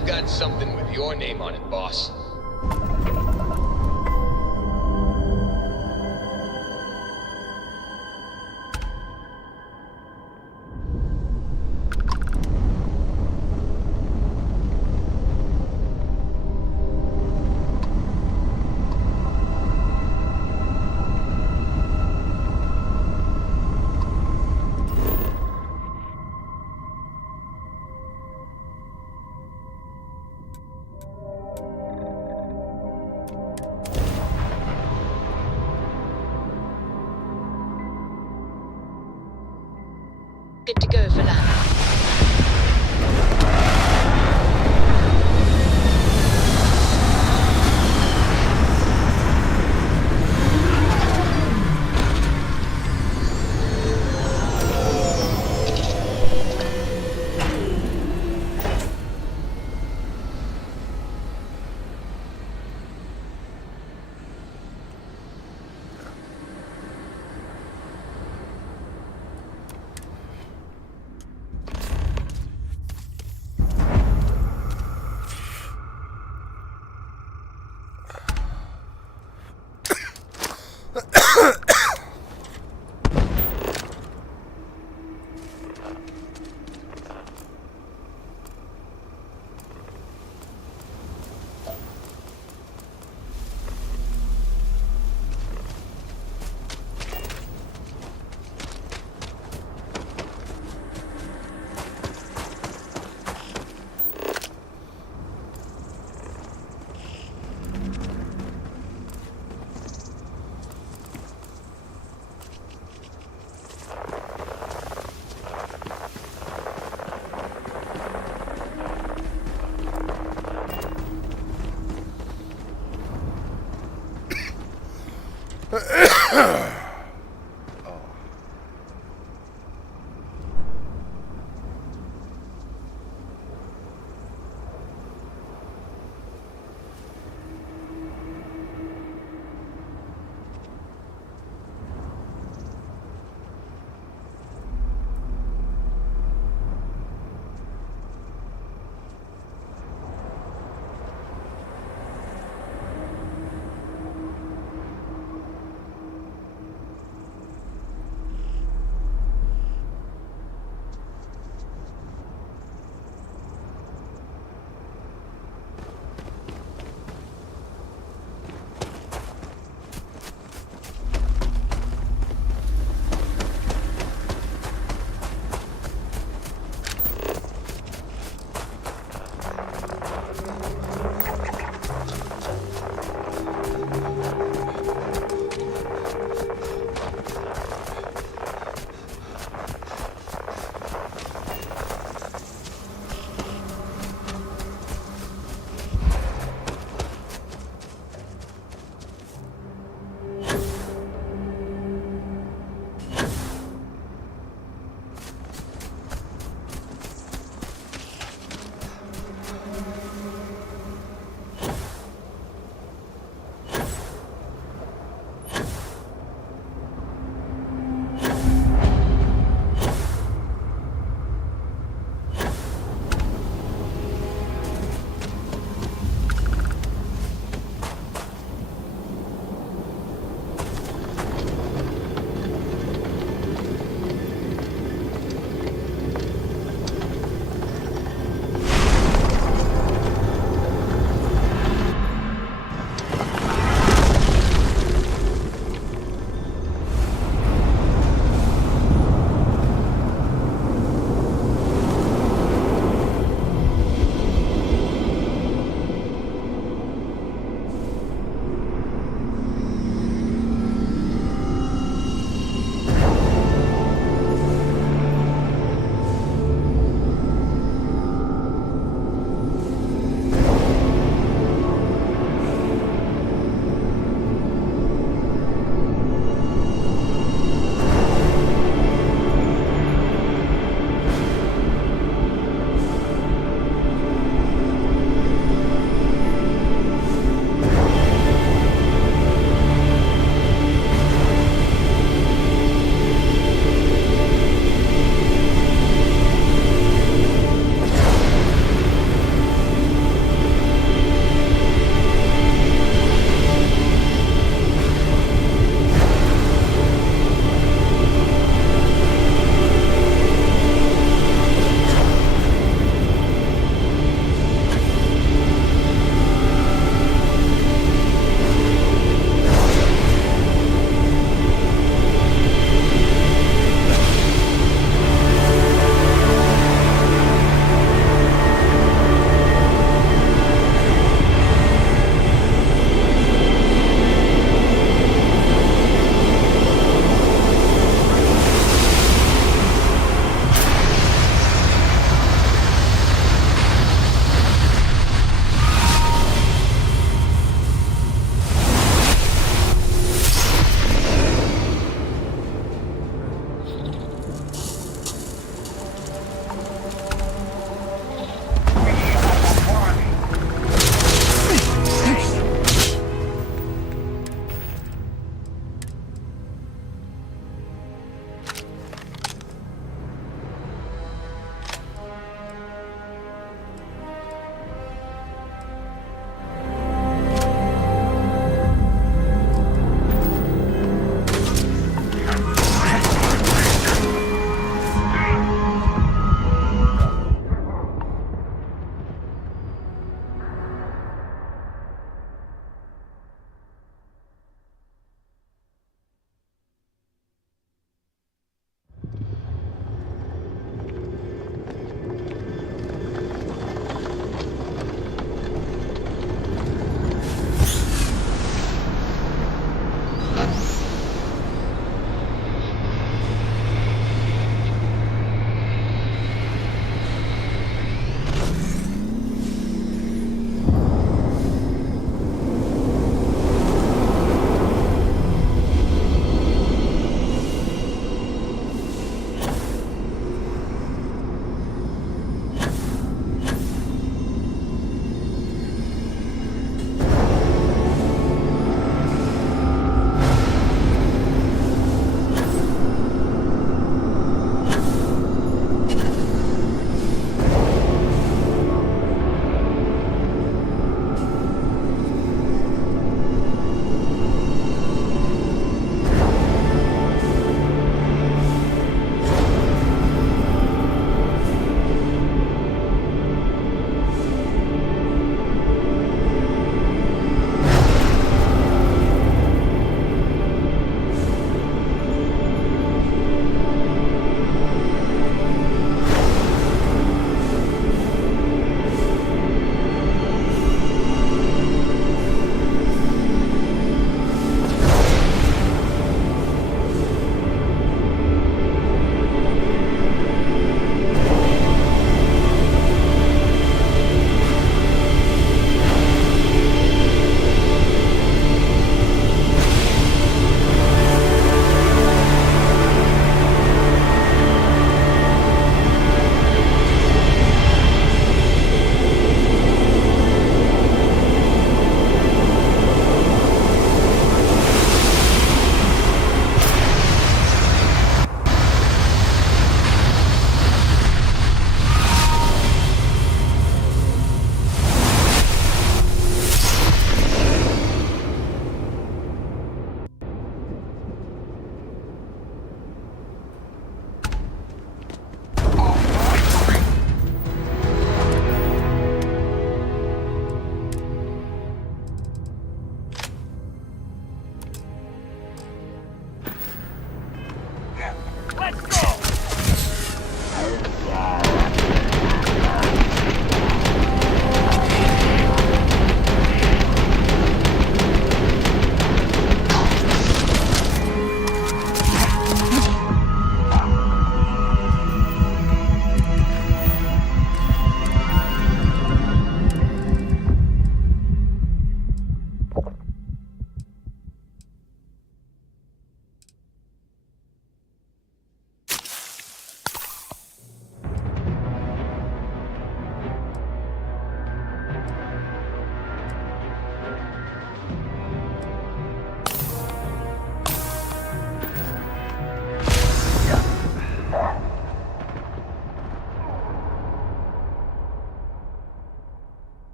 I've got something with your name on it, boss. Good to go for landing.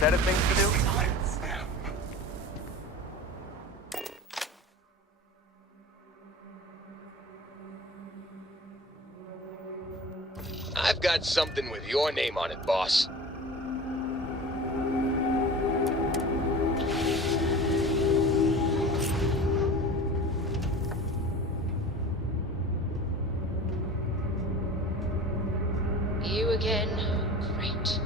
set of things to do? I've got something with your name on it, boss. You again? Great.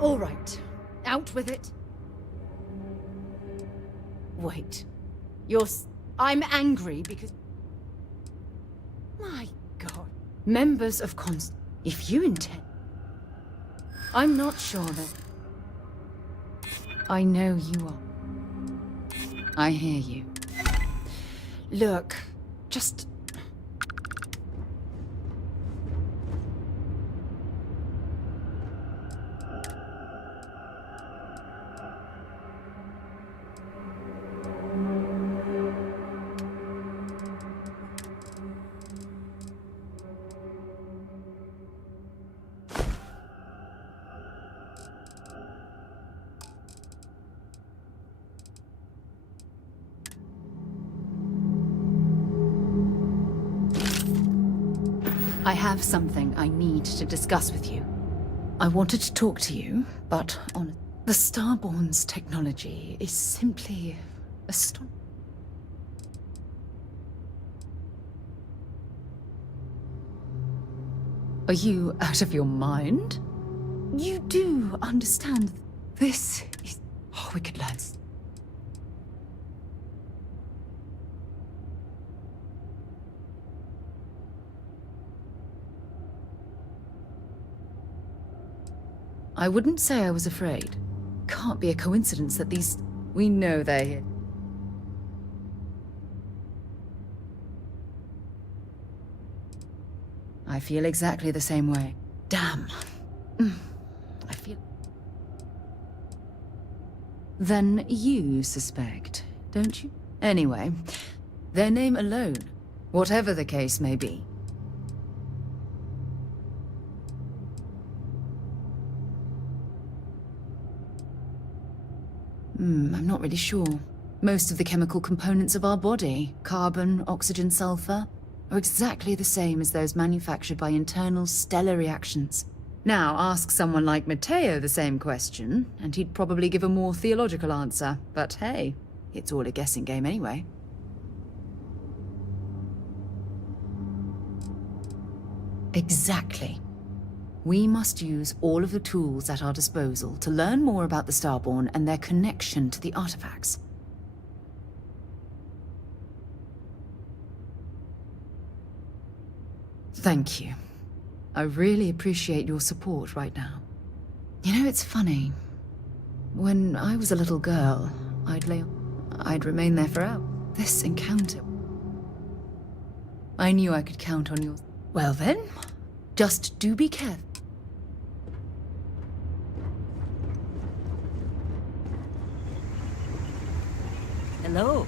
All right. Out with it. Wait. I'm angry because... My God. Members of if you intend... I'm not sure that... I know you are. I hear you. Look, just... I have something I need to discuss with you. I wanted to talk to you, but on the Starborn's technology is simply astonishing. Are you out of your mind? You do understand this is... Oh, we could learn. I wouldn't say I was afraid. Can't be a coincidence that these... We know they're here. I feel exactly the same way. Damn. I feel... Then you suspect, don't you? Anyway, their name alone, whatever the case may be. I'm not really sure. Most of the chemical components of our body, carbon, oxygen, sulfur, are exactly the same as those manufactured by internal stellar reactions. Now, ask someone like Matteo the same question, and he'd probably give a more theological answer. But hey, it's all a guessing game anyway. Exactly. We must use all of the tools at our disposal to learn more about the Starborn and their connection to the artifacts. Thank you. I really appreciate your support right now. You know, it's funny. When I was a little girl, I'd remain there for hours. This encounter... I knew I could count on your... Well then, just do be careful. Hello.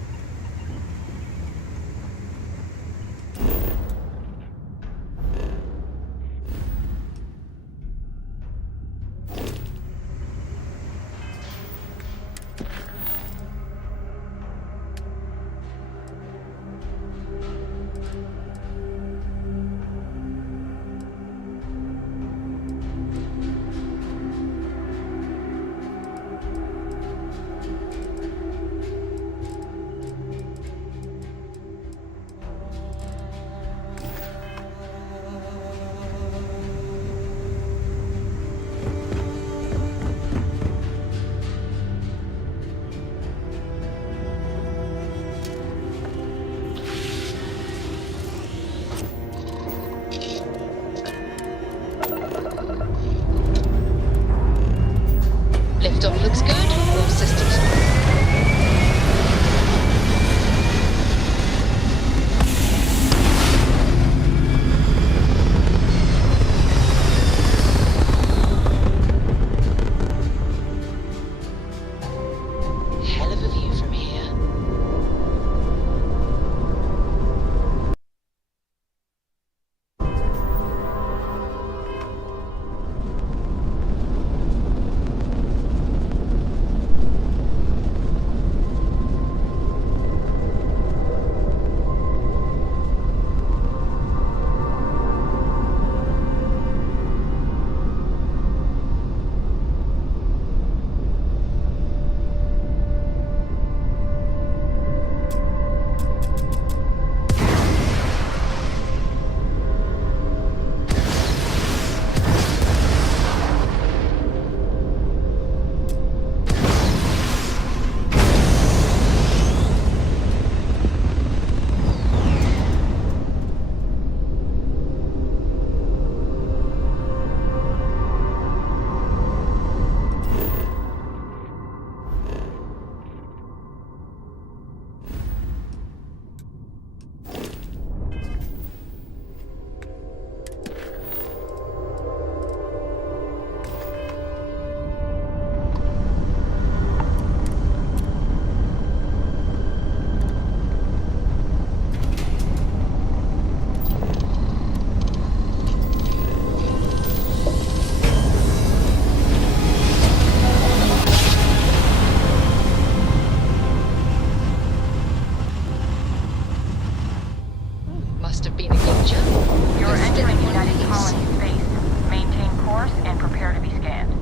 are entering United Colony space. Maintain course and prepare to be scanned.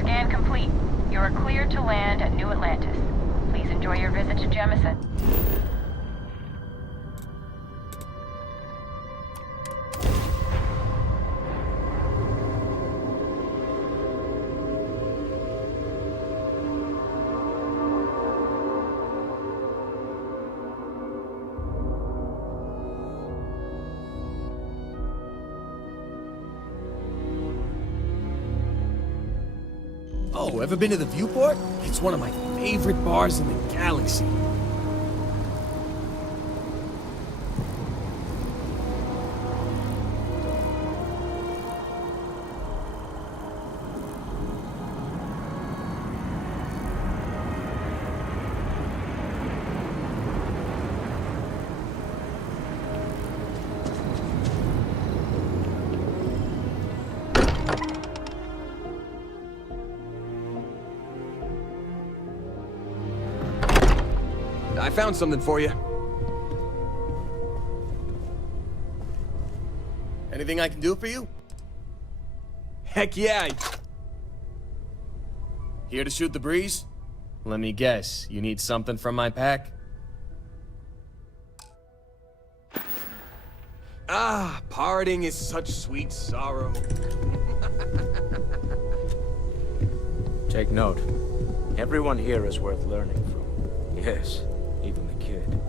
Scan complete. You are cleared to land at New Atlantis. Please enjoy your visit to Jemison. Oh, ever been to the Viewport? It's one of my favorite bars in the galaxy. I found something for you. Anything I can do for you? Heck yeah! Here to shoot the breeze? Let me guess, you need something from my pack? Ah, parting is such sweet sorrow. Take note. Everyone here is worth learning from. Yes, even the kid.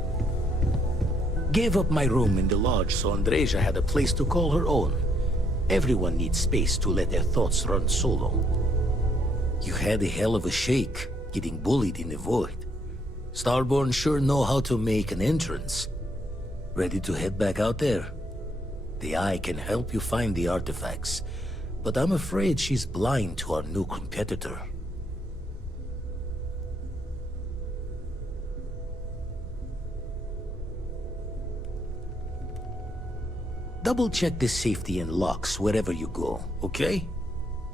Gave up my room in the lodge so Andreja had a place to call her own. Everyone needs space to let their thoughts run solo. You had a hell of a shake, getting bullied in the void. Starborn sure know how to make an entrance. Ready to head back out there? The Eye can help you find the artifacts, but I'm afraid she's blind to our new competitor. Double-check the safety and locks wherever you go, okay?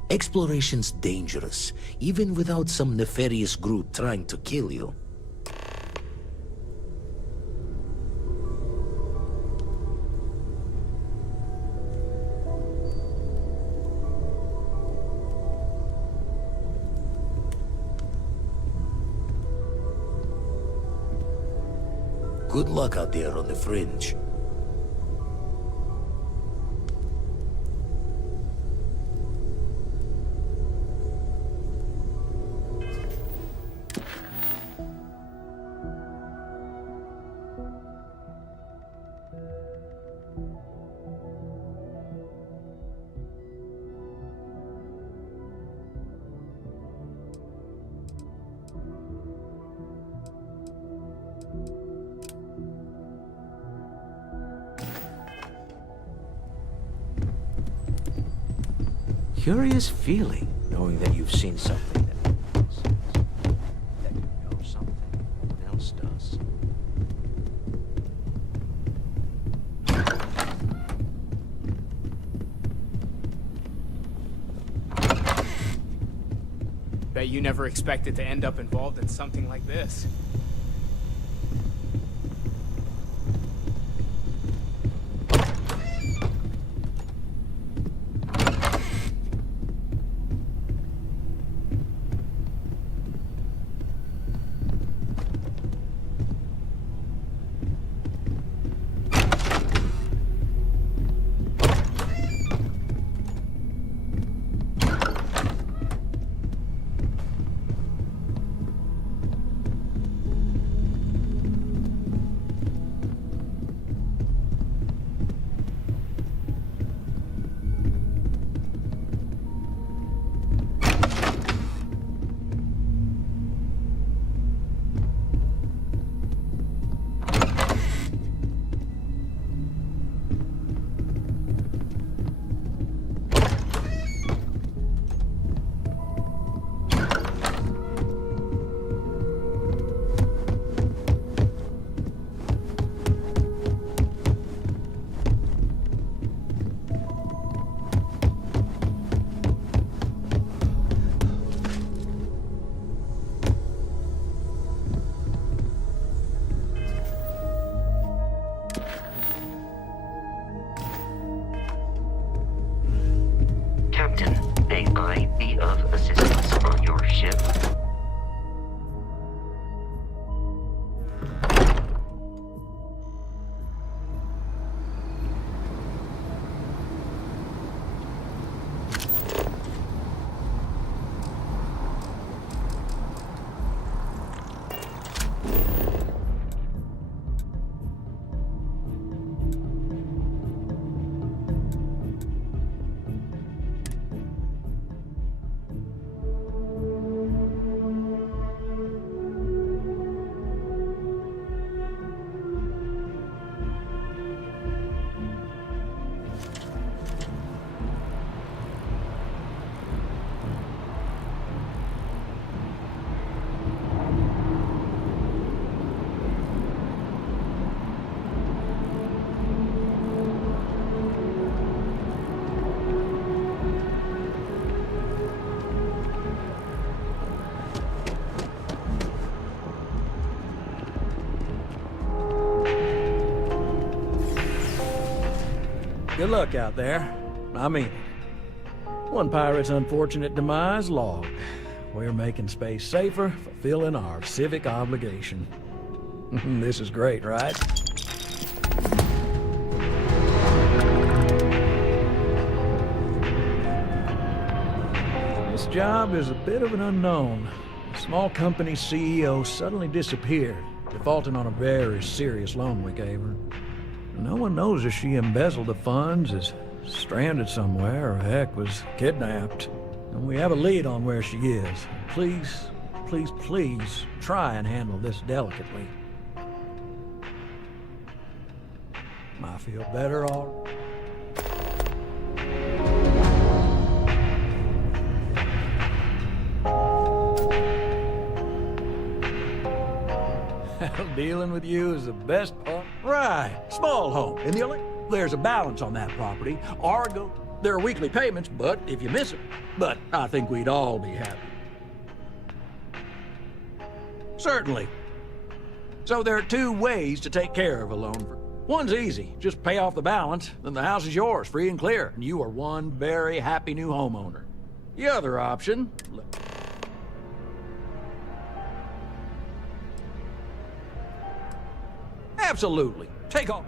Exploration's dangerous, even without some nefarious group trying to kill you. Good luck out there on the fringe. Curious feeling, knowing that you've seen something that no one sees. That you know something no one else does. Bet you never expected to end up involved in something like this. Good luck out there. I mean it. One pirate's unfortunate demise logged. We're making space safer, fulfilling our civic obligation. This is great, right? This job is a bit of an unknown. A small company CEO suddenly disappeared, defaulting on a very serious loan we gave her. No one knows if she embezzled the funds, is stranded somewhere, or heck, was kidnapped. And we have a lead on where she is. Please, please, please, try and handle this delicately. I feel better all... Dealing with you is the best part. Right. Small home. In the there's a balance on that property. Argo, there are weekly payments, but if you miss it. But I think we'd all be happy. Certainly. So there are two ways to take care of a loan. One's easy. Just pay off the balance, then the house is yours, free and clear, and you are one very happy new homeowner. The other option... Absolutely. Take off.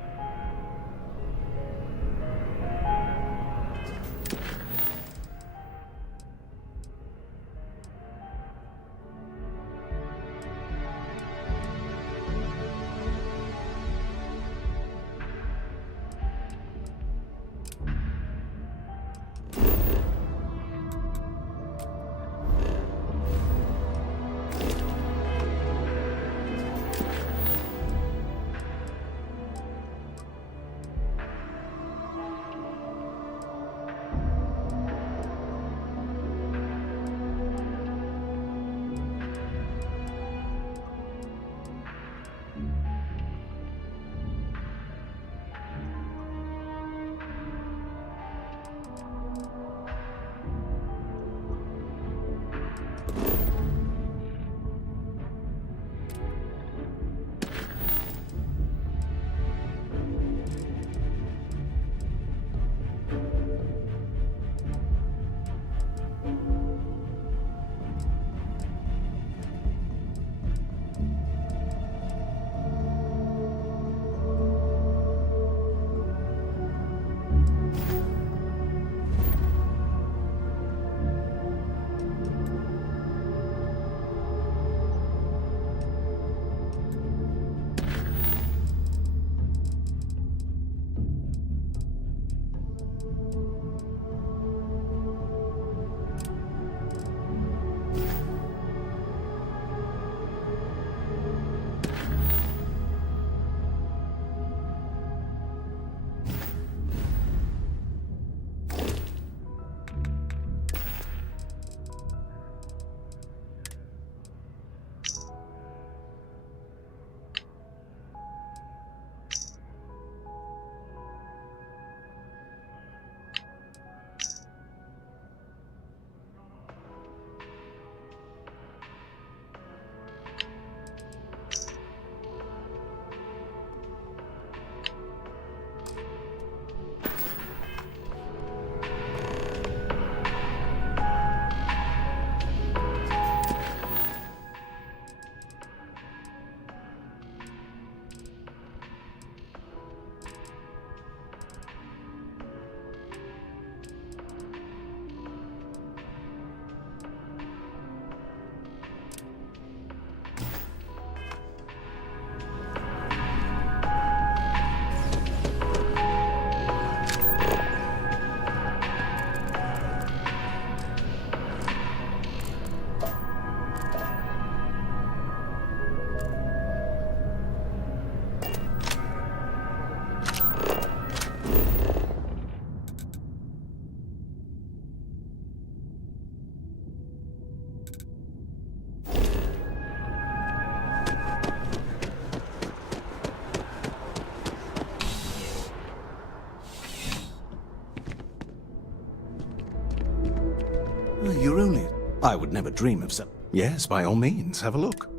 You're only... I would never dream of some... Yes, by all means, have a look.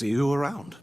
see you around.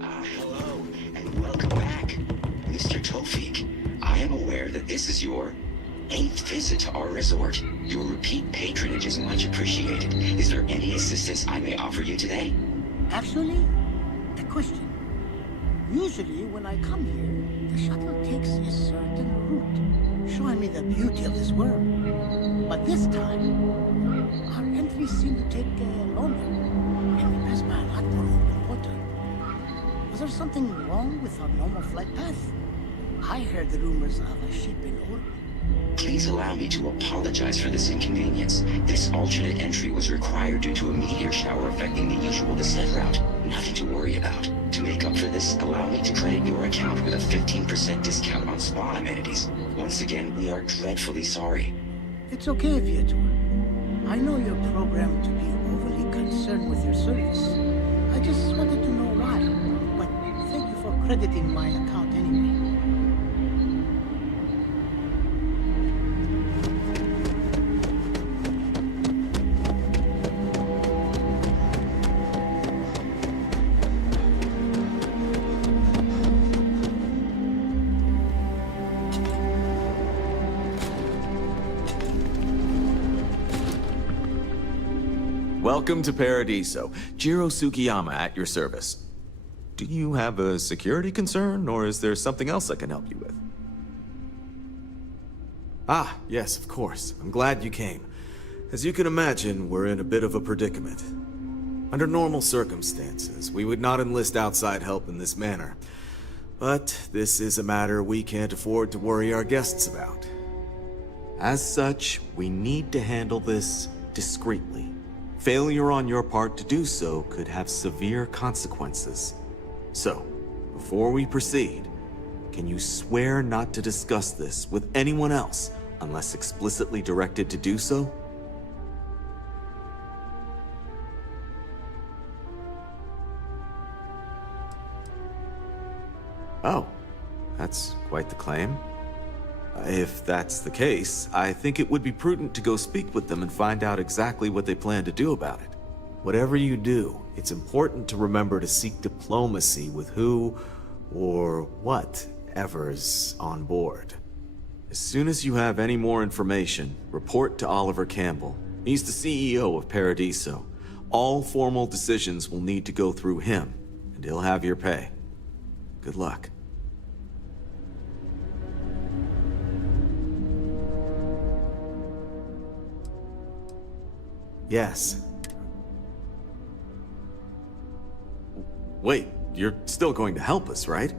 Hello, and welcome back. Mr. Tofik, I am aware that this is your 8th visit to our resort. Your repeat patronage is much appreciated. Is there any assistance I may offer you today? Actually, a question. Usually when I come here, the shuttle takes a certain route, showing me the beauty of this world. But this time, our entries seem to take longer, and we pass by a lot more open water. Was there something wrong with our normal flight path? I heard the rumors of a ship in orbit. Please allow me to apologize for this inconvenience. This alternate entry was required due to a meteor shower affecting the usual descent route. Nothing to worry about. To make up for this, allow me to credit your account with a 15% discount on spa amenities. Once again, we are dreadfully sorry. It's okay, Viator. I know you're programmed to be overly concerned with your service. I just wanted to know why. But thank you for crediting my account anyway. Welcome to Paradiso. Jiro Sukiyama at your service. Do you have a security concern, or is there something else I can help you with? Ah, yes, of course. I'm glad you came. As you can imagine, we're in a bit of a predicament. Under normal circumstances, we would not enlist outside help in this manner. But this is a matter we can't afford to worry our guests about. As such, we need to handle this discreetly. Failure on your part to do so could have severe consequences. So, before we proceed, can you swear not to discuss this with anyone else unless explicitly directed to do so? Oh, that's quite the claim. If that's the case, I think it would be prudent to go speak with them and find out exactly what they plan to do about it. Whatever you do, it's important to remember to seek diplomacy with who or whatever's on board. As soon as you have any more information, report to Oliver Campbell. He's the CEO of Paradiso. All formal decisions will need to go through him, and he'll have your pay. Good luck. Yes. Wait, you're still going to help us, right?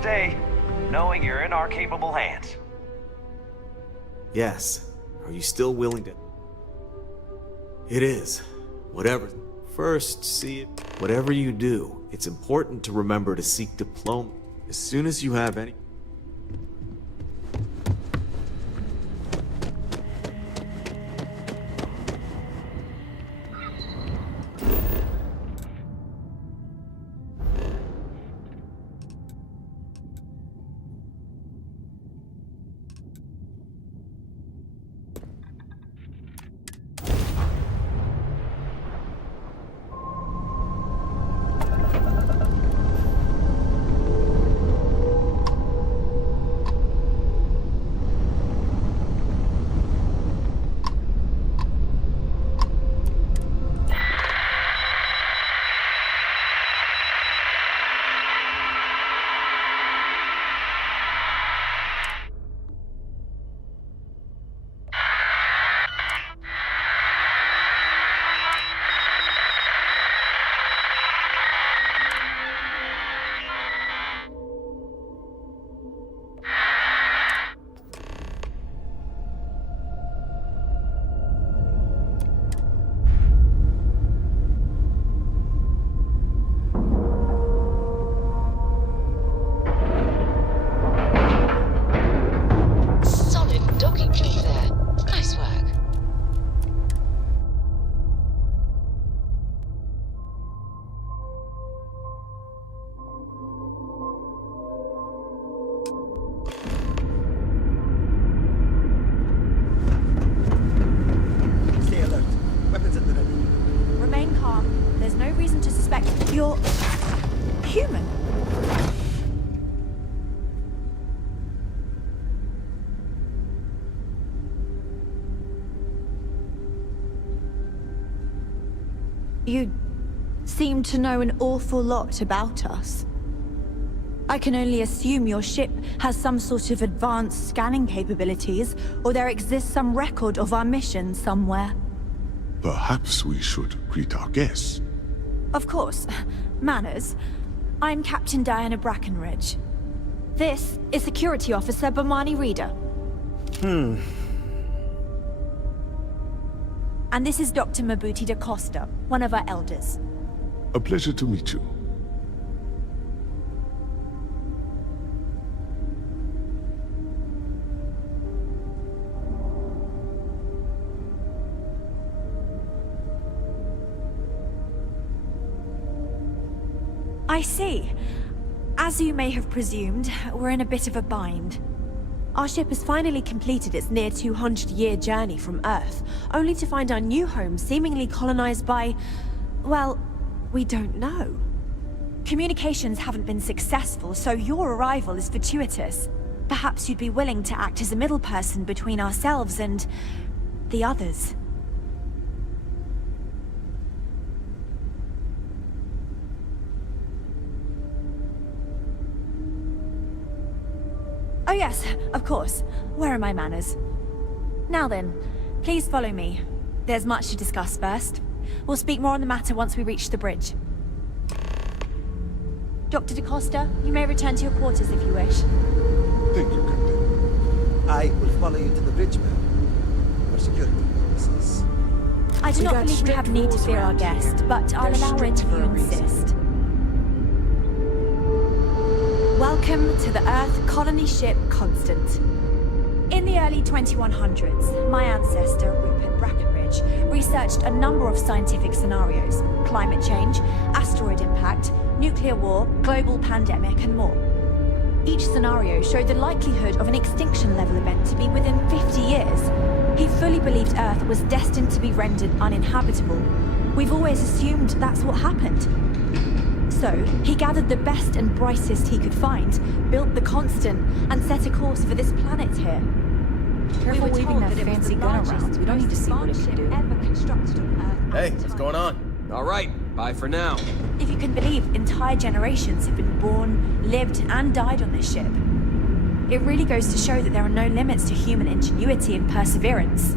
stay, knowing you're in our capable hands. Yes. Are you still willing to... It is. Whatever. First, see it. Whatever you do, it's important to remember to seek diplomacy. As soon as you have any... You're... human. You seem to know an awful lot about us. I can only assume your ship has some sort of advanced scanning capabilities, or there exists some record of our mission somewhere. Perhaps we should greet our guests. Of course. Manners. I'm Captain Diana Brackenridge. This is Security Officer Bomani Reader. And this is Dr. Mabuti da Costa, one of our elders. A pleasure to meet you. I see. As you may have presumed, we're in a bit of a bind. Our ship has finally completed its near 200-year journey from Earth, only to find our new home seemingly colonized by... well, we don't know. Communications haven't been successful, so your arrival is fortuitous. Perhaps you'd be willing to act as a middle person between ourselves and... the others. Oh yes, of course. Where are my manners? Now then, please follow me. There's much to discuss first. We'll speak more on the matter once we reach the bridge. Dr. da Costa, you may return to your quarters if you wish. Thank you, Captain. I will follow you to the bridge, ma'am. For security purposes. I do not believe we have need to fear our guest, but I'll allow it if you insist. Welcome to the Earth colony ship Constant. In the early 2100s, my ancestor, Rupert Brackenridge, researched a number of scientific scenarios: climate change, asteroid impact, nuclear war, global pandemic, and more. Each scenario showed the likelihood of an extinction-level event to be within 50 years. He fully believed Earth was destined to be rendered uninhabitable. We've always assumed that's what happened. So, he gathered the best and brightest he could find, built the Constant, and set a course for this planet here. Careful waving that fancy gun around. We don't need to see what it can do. Ever constructed on Earth. Hey, what's going on? All right, bye for now. If you can believe, entire generations have been born, lived, and died on this ship. It really goes to show that there are no limits to human ingenuity and perseverance.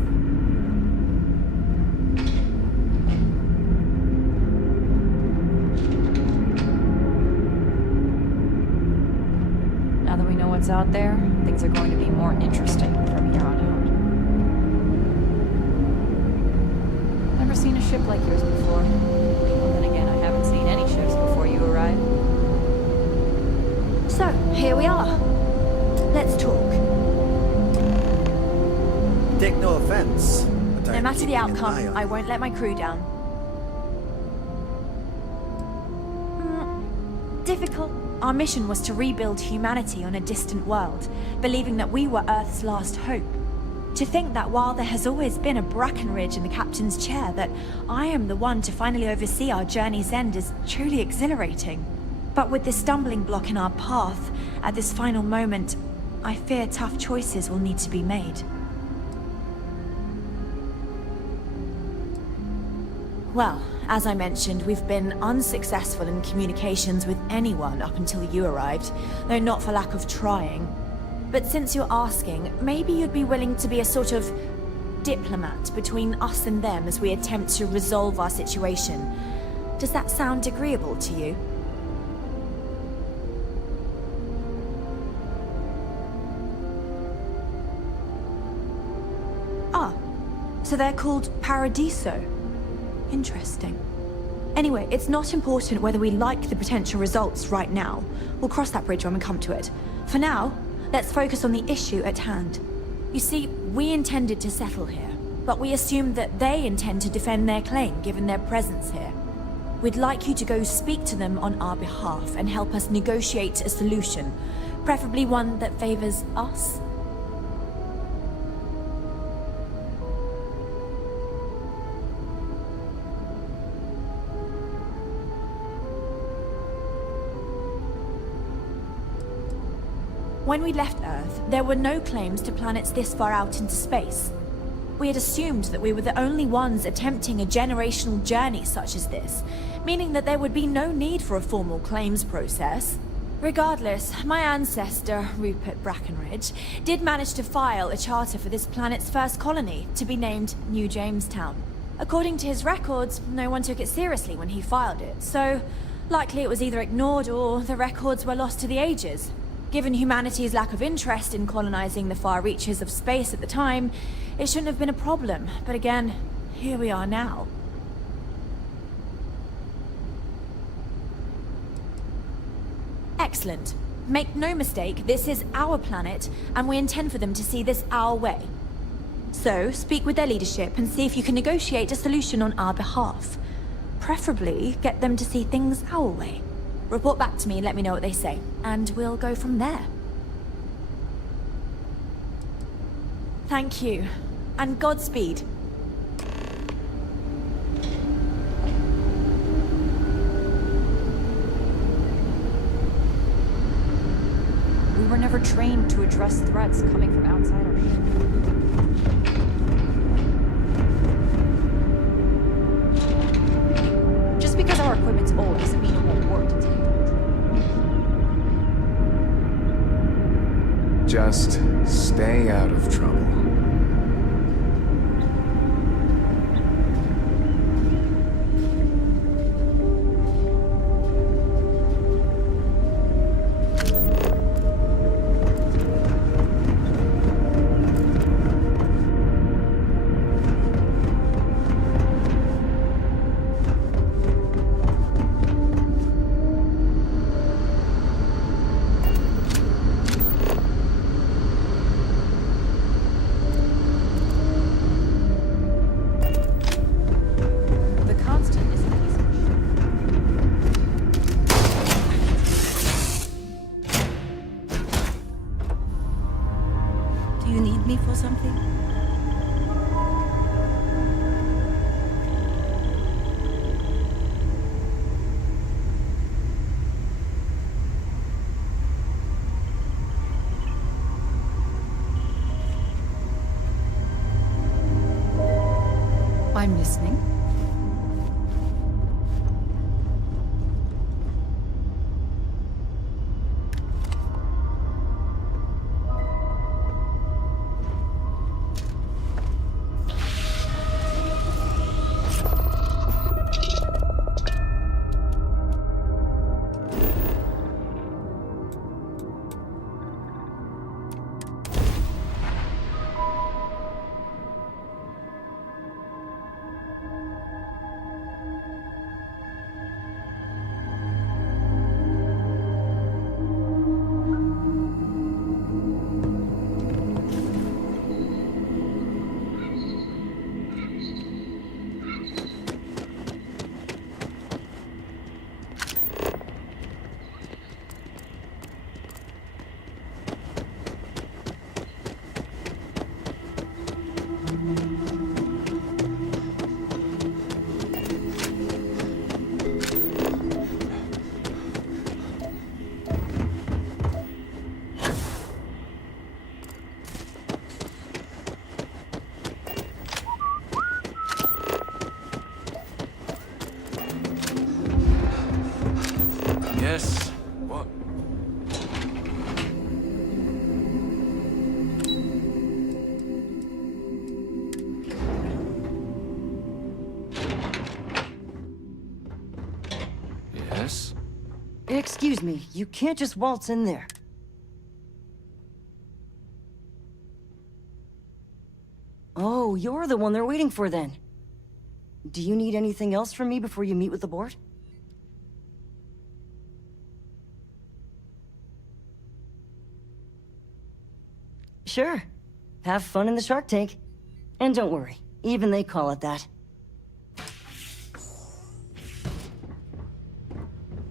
what's out there, things are going to be more interesting from here on out. Never seen a ship like yours before. Well, then again, I haven't seen any ships before you arrived. So, here we are. Let's talk. Take no offense, but No I'm matter the keeping an outcome, eye on I won't let my crew down. Difficult. Our mission was to rebuild humanity on a distant world, believing that we were Earth's last hope. To think that while there has always been a Brackenridge in the captain's chair, that I am the one to finally oversee our journey's end is truly exhilarating. But with this stumbling block in our path, at this final moment, I fear tough choices will need to be made. Well, as I mentioned, we've been unsuccessful in communications with anyone up until you arrived, though not for lack of trying. But since you're asking, maybe you'd be willing to be a sort of diplomat between us and them as we attempt to resolve our situation. Does that sound agreeable to you? Ah, so they're called Paradiso. Interesting. Anyway, it's not important whether we like the potential results right now. We'll cross that bridge when we come to it. For now, let's focus on the issue at hand. You see, we intended to settle here, but we assumed that they intend to defend their claim given their presence here. We'd like you to go speak to them on our behalf and help us negotiate a solution, preferably one that favors us. When we left Earth, there were no claims to planets this far out into space. We had assumed that we were the only ones attempting a generational journey such as this, meaning that there would be no need for a formal claims process. Regardless, my ancestor, Rupert Brackenridge, did manage to file a charter for this planet's first colony, to be named New Jamestown. According to his records, no one took it seriously when he filed it, so likely it was either ignored or the records were lost to the ages. Given humanity's lack of interest in colonizing the far reaches of space at the time, it shouldn't have been a problem. But again, here we are now. Excellent. Make no mistake, this is our planet, and we intend for them to see this our way. So, speak with their leadership and see if you can negotiate a solution on our behalf. Preferably, get them to see things our way. Report back to me and let me know what they say, and we'll go from there. Thank you, and Godspeed. We were never trained to address threats coming from outside our ship. Just because our equipment's old doesn't mean it won't work to take control. Just stay out of trouble. I'm listening. Yes? Excuse me, you can't just waltz in there. Oh, you're the one they're waiting for then. Do you need anything else from me before you meet with the board? Sure. Have fun in the shark tank. And don't worry, even they call it that.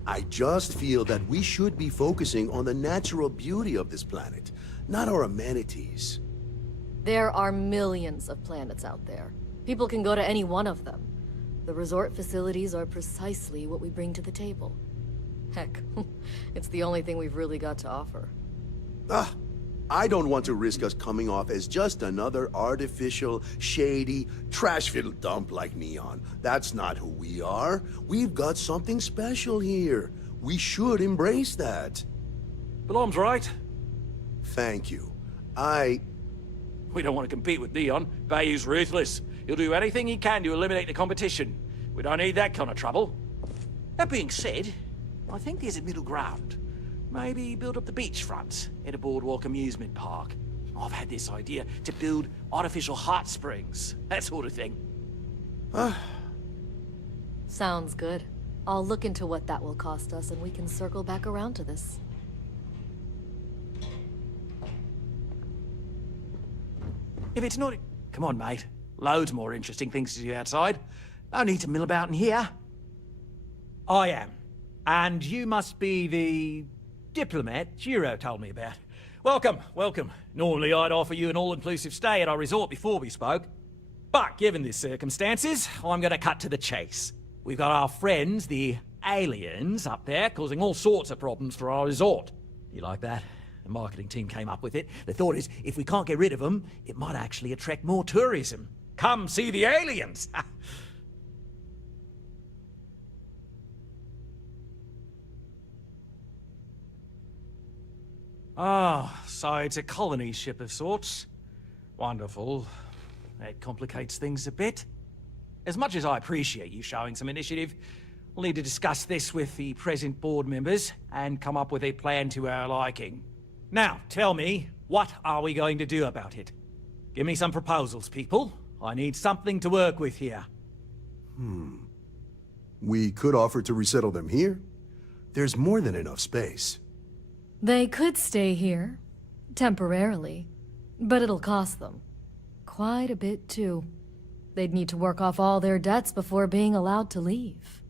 I just feel that we should be focusing on the natural beauty of this planet, not our amenities. There are millions of planets out there. People can go to any one of them. The resort facilities are precisely what we bring to the table. Heck, it's the only thing we've really got to offer. I don't want to risk us coming off as just another artificial, shady, trash-filled dump like Neon. That's not who we are. We've got something special here. We should embrace that. Belom's right. Thank you. We don't want to compete with Neon. Bayou's ruthless. He'll do anything he can to eliminate the competition. We don't need that kind of trouble. That being said, I think there's a middle ground. Maybe build up the beachfront at a boardwalk amusement park. I've had this idea to build artificial hot springs, that sort of thing. Sounds good. I'll look into what that will cost us and we can circle back around to this. If it's not... Come on, mate. Loads more interesting things to do outside. No need to mill about in here. I am. And you must be the diplomat Jiro told me about. Welcome, welcome. Normally I'd offer you an all-inclusive stay at our resort before we spoke. But given the circumstances, I'm gonna cut to the chase. We've got our friends, the aliens, up there causing all sorts of problems for our resort. You like that? The marketing team came up with it. The thought is, if we can't get rid of them, it might actually attract more tourism. Come see the aliens! So it's a colony ship of sorts. Wonderful. That complicates things a bit. As much as I appreciate you showing some initiative, we'll need to discuss this with the present board members and come up with a plan to our liking. Now, tell me, what are we going to do about it? Give me some proposals, people. I need something to work with here. We could offer to resettle them here. There's more than enough space. They could stay here, temporarily, but it'll cost them. Quite a bit, too. They'd need to work off all their debts before being allowed to leave.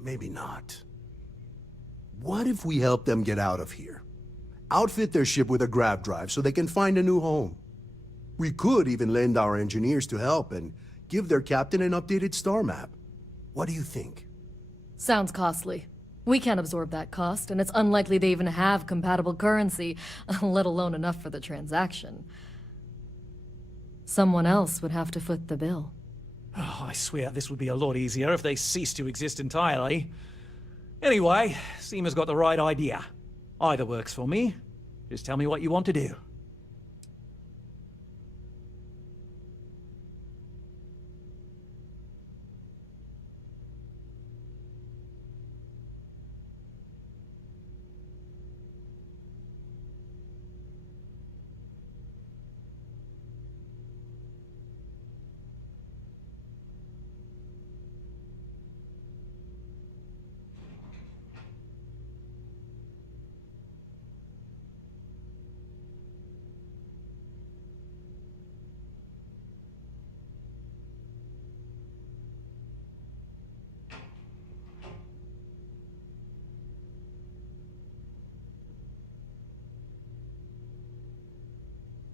Maybe not. What if we help them get out of here? Outfit their ship with a grav drive so they can find a new home. We could even lend our engineers to help and give their captain an updated star map. What do you think? Sounds costly. We can't absorb that cost, and it's unlikely they even have compatible currency, let alone enough for the transaction. Someone else would have to foot the bill. Oh, I swear this would be a lot easier if they ceased to exist entirely. Anyway, Seema's got the right idea. Either works for me. Just tell me what you want to do.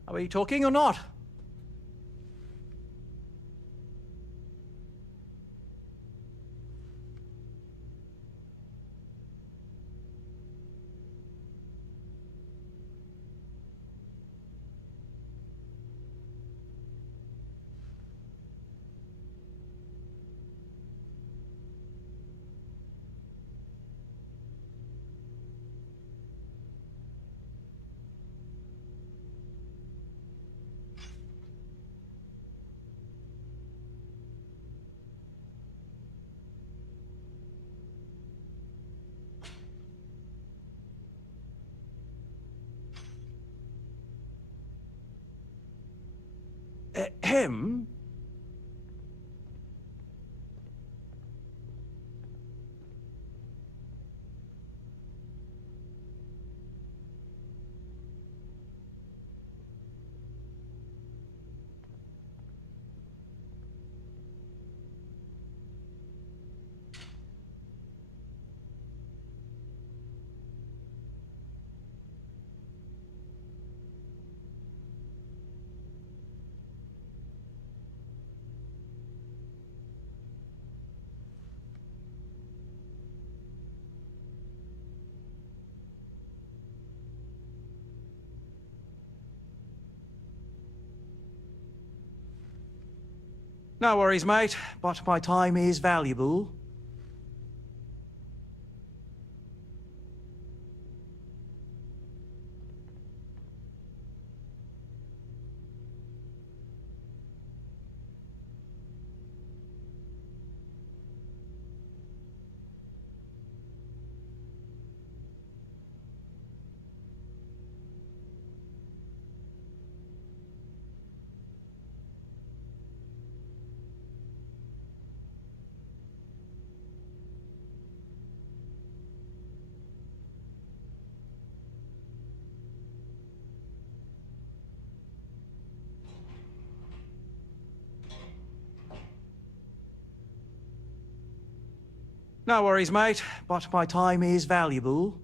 Are we talking or not? Him? No worries, mate, but my time is valuable. No worries, mate, but my time is valuable.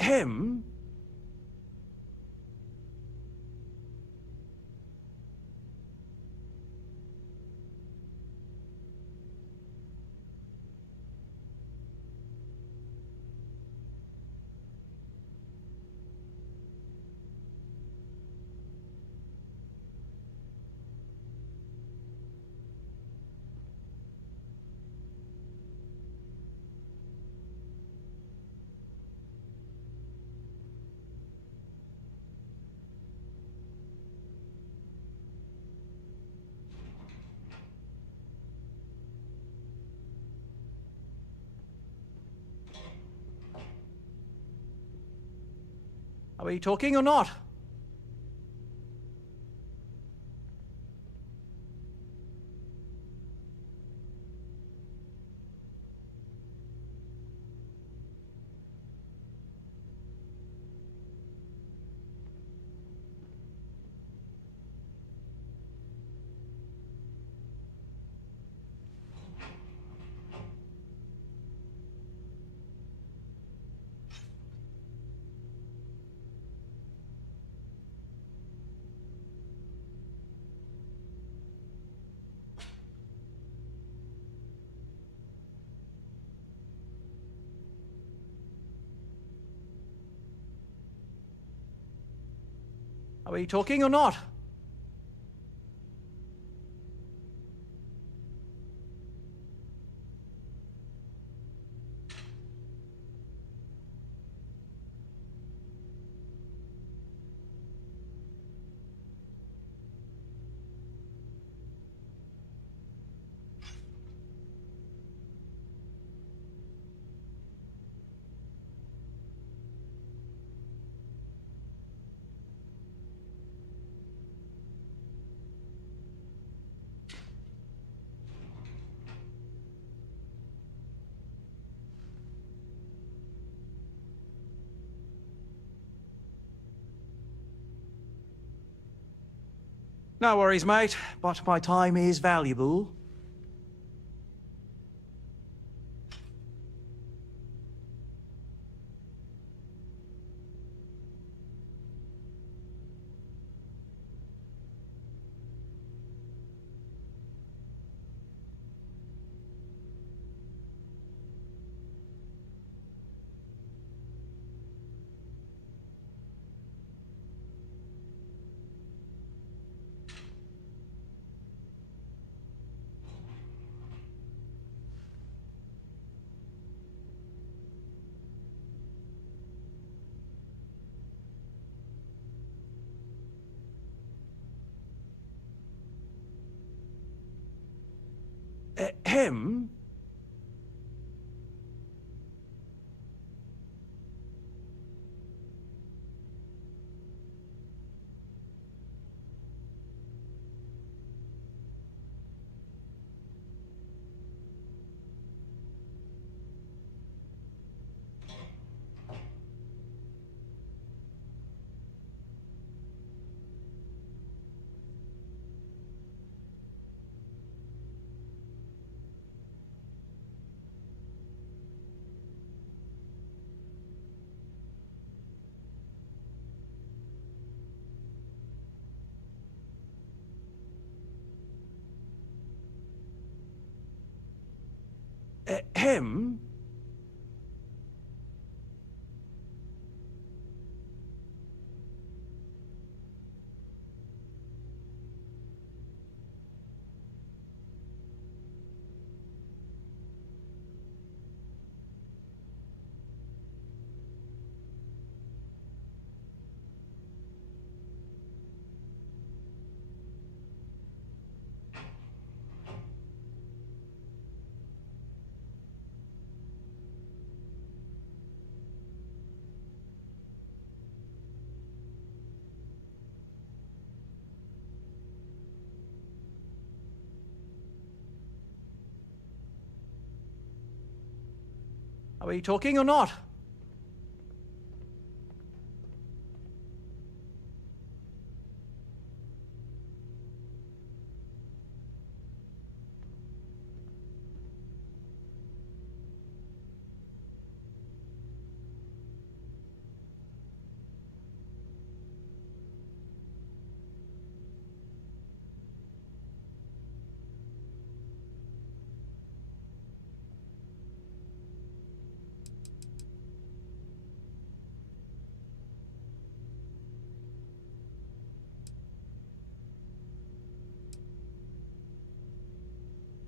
Him? Are we talking or not? Are we talking or not? No worries, mate, but my time is valuable. Him? Him? Are we talking or not?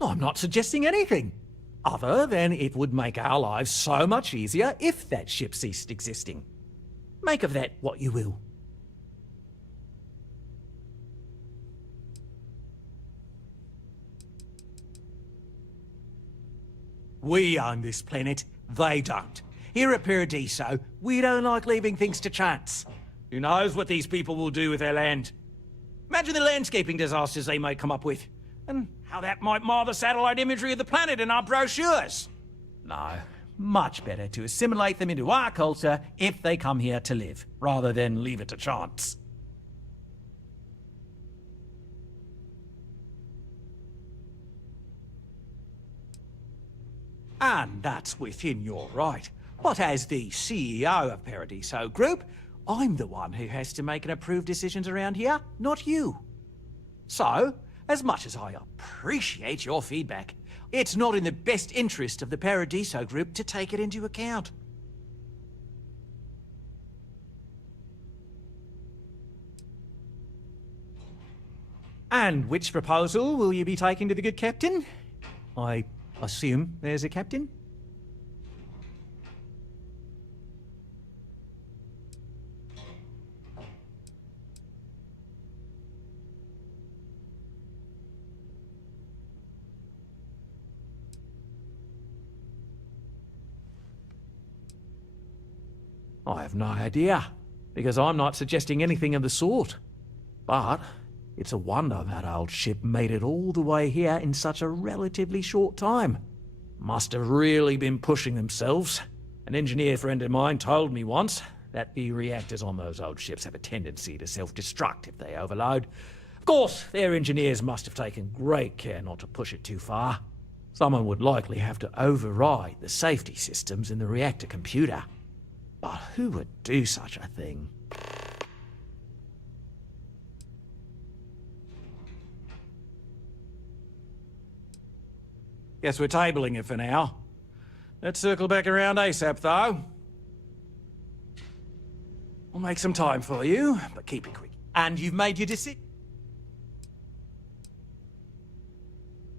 I'm not suggesting anything, other than it would make our lives so much easier if that ship ceased existing. Make of that what you will. We own this planet, they don't. Here at Paradiso, we don't like leaving things to chance. Who knows what these people will do with their land? Imagine the landscaping disasters they might come up with. And how that might mar the satellite imagery of the planet in our brochures. No, much better to assimilate them into our culture if they come here to live, rather than leave it to chance. And that's within your right. But as the CEO of Paradiso Group, I'm the one who has to make and approve decisions around here, not you. So, as much as I appreciate your feedback, it's not in the best interest of the Paradiso Group to take it into account. And which proposal will you be taking to the good captain? I assume there's a captain? I have no idea, because I'm not suggesting anything of the sort. But it's a wonder that old ship made it all the way here in such a relatively short time. Must have really been pushing themselves. An engineer friend of mine told me once that the reactors on those old ships have a tendency to self-destruct if they overload. Of course, their engineers must have taken great care not to push it too far. Someone would likely have to override the safety systems in the reactor computer. But who would do such a thing? Guess we're tabling it for now. Let's circle back around ASAP, though. I'll make some time for you, but keep it quick. And you've made your decision.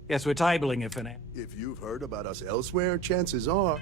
Guess we're tabling it for now. If you've heard about us elsewhere, chances are...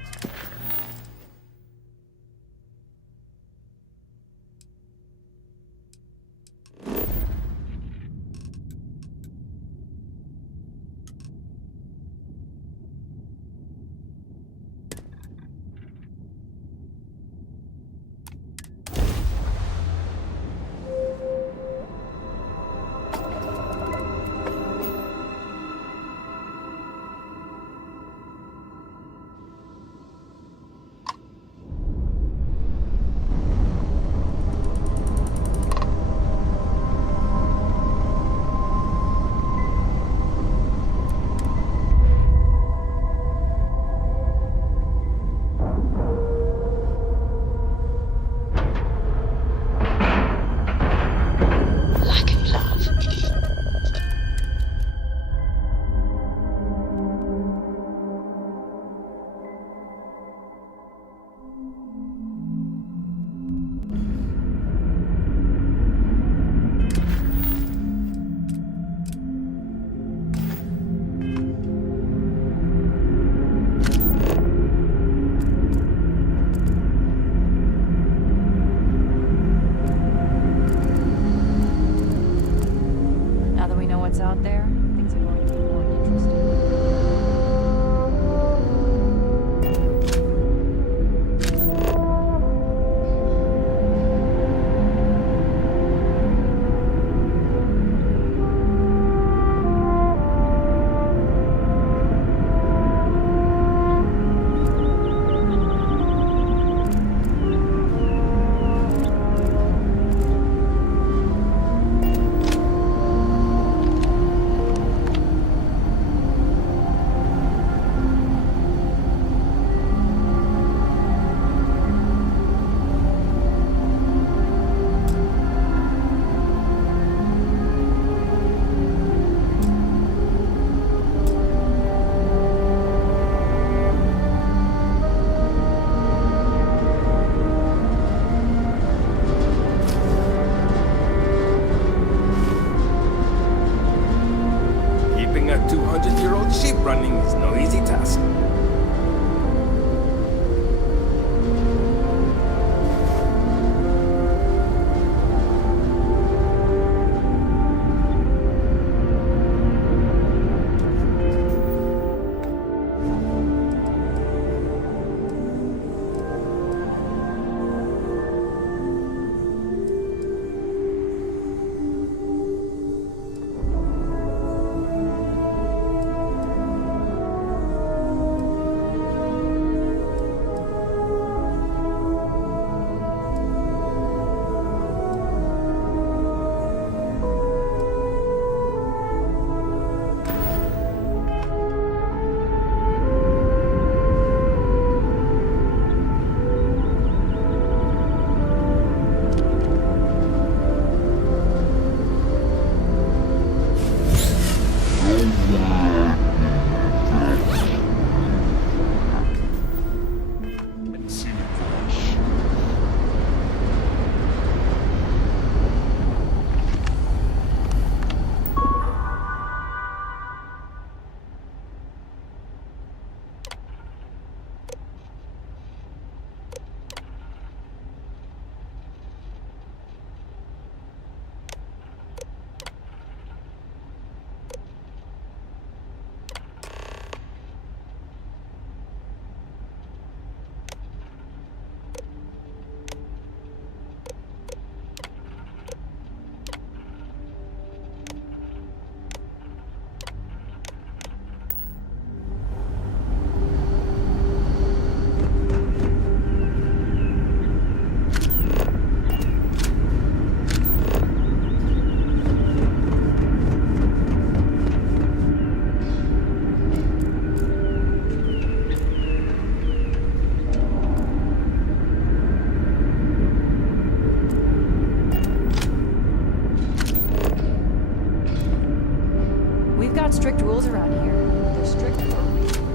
what's out there, things are going to be more interesting. Keeping a 200-year-old ship running is no easy task. We've got strict rules around here. They're strict for a reason.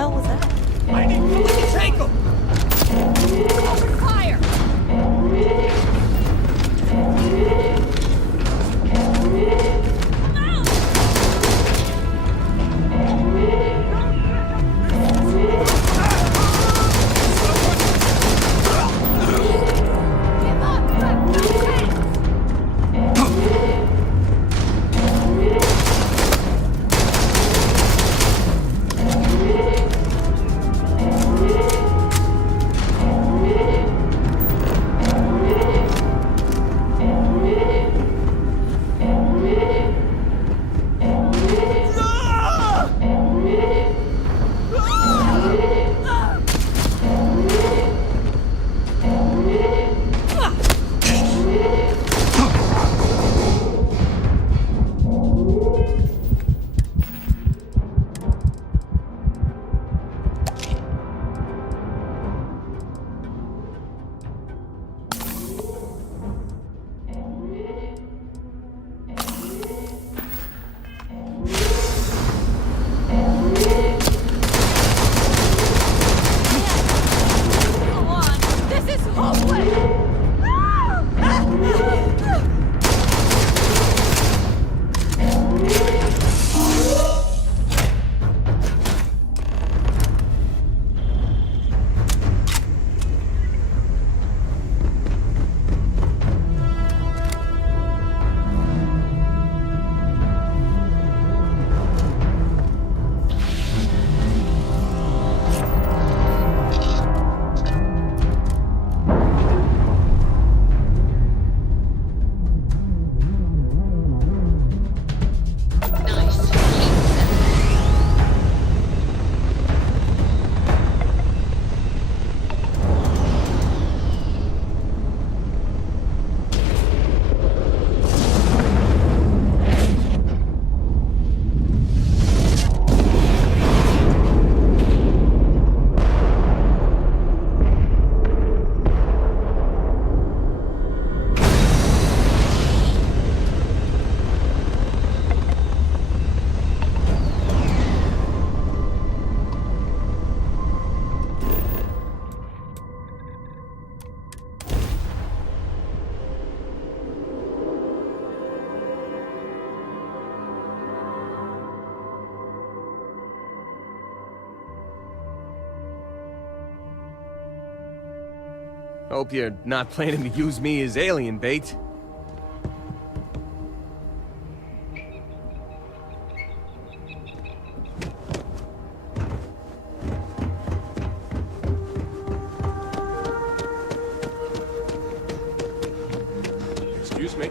hell was that? I need to take him! Open fire! Hope you're not planning to use me as alien bait. Excuse me.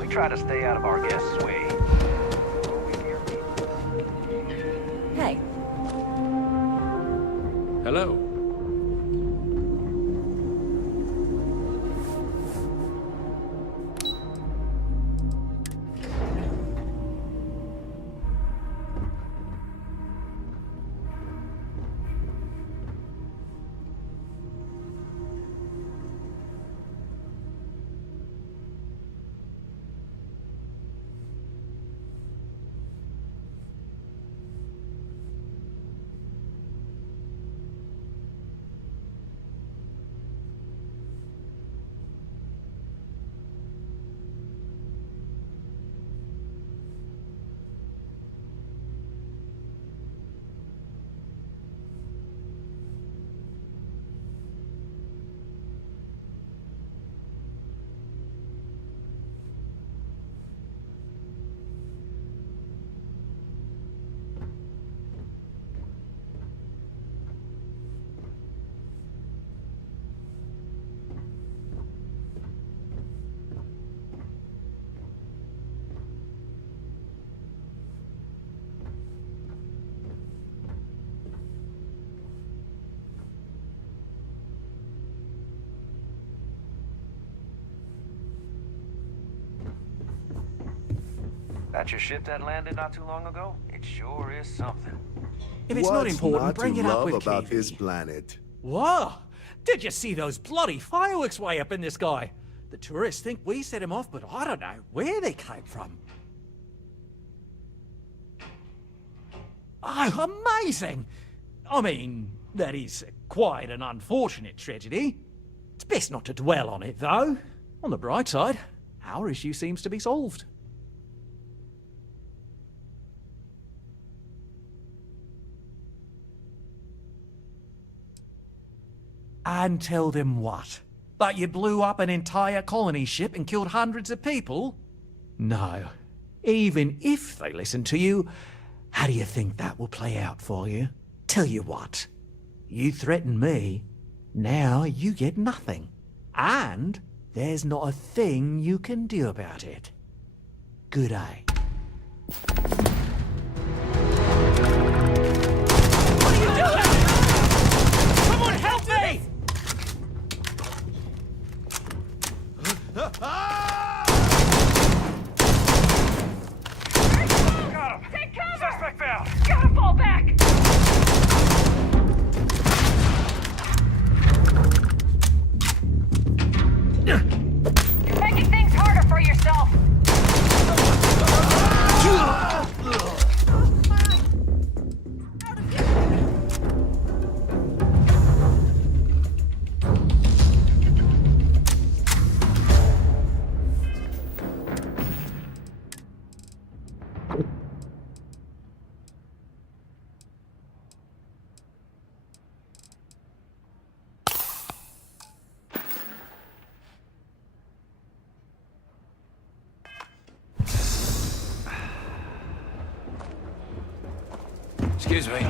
We try to stay out of our guests' way. Hey. Hello. That your ship that landed not too long ago? It sure is something. If it's not important, bring it up with about his planet. Whoa! Did you see those bloody fireworks way up in the sky? The tourists think we set him off, but I don't know where they came from. Oh, amazing! I mean, that is quite an unfortunate tragedy. It's best not to dwell on it, though. On the bright side, our issue seems to be solved. And tell them what? That you blew up an entire colony ship and killed hundreds of people? No. Even if they listen to you, how do you think that will play out for you? Tell you what, you threaten me, now you get nothing. And there's not a thing you can do about it. Good day. What are you doing? Someone help me! Got him! Take cover! Suspect found! Gotta fall back! You're making things harder for yourself! Excuse me.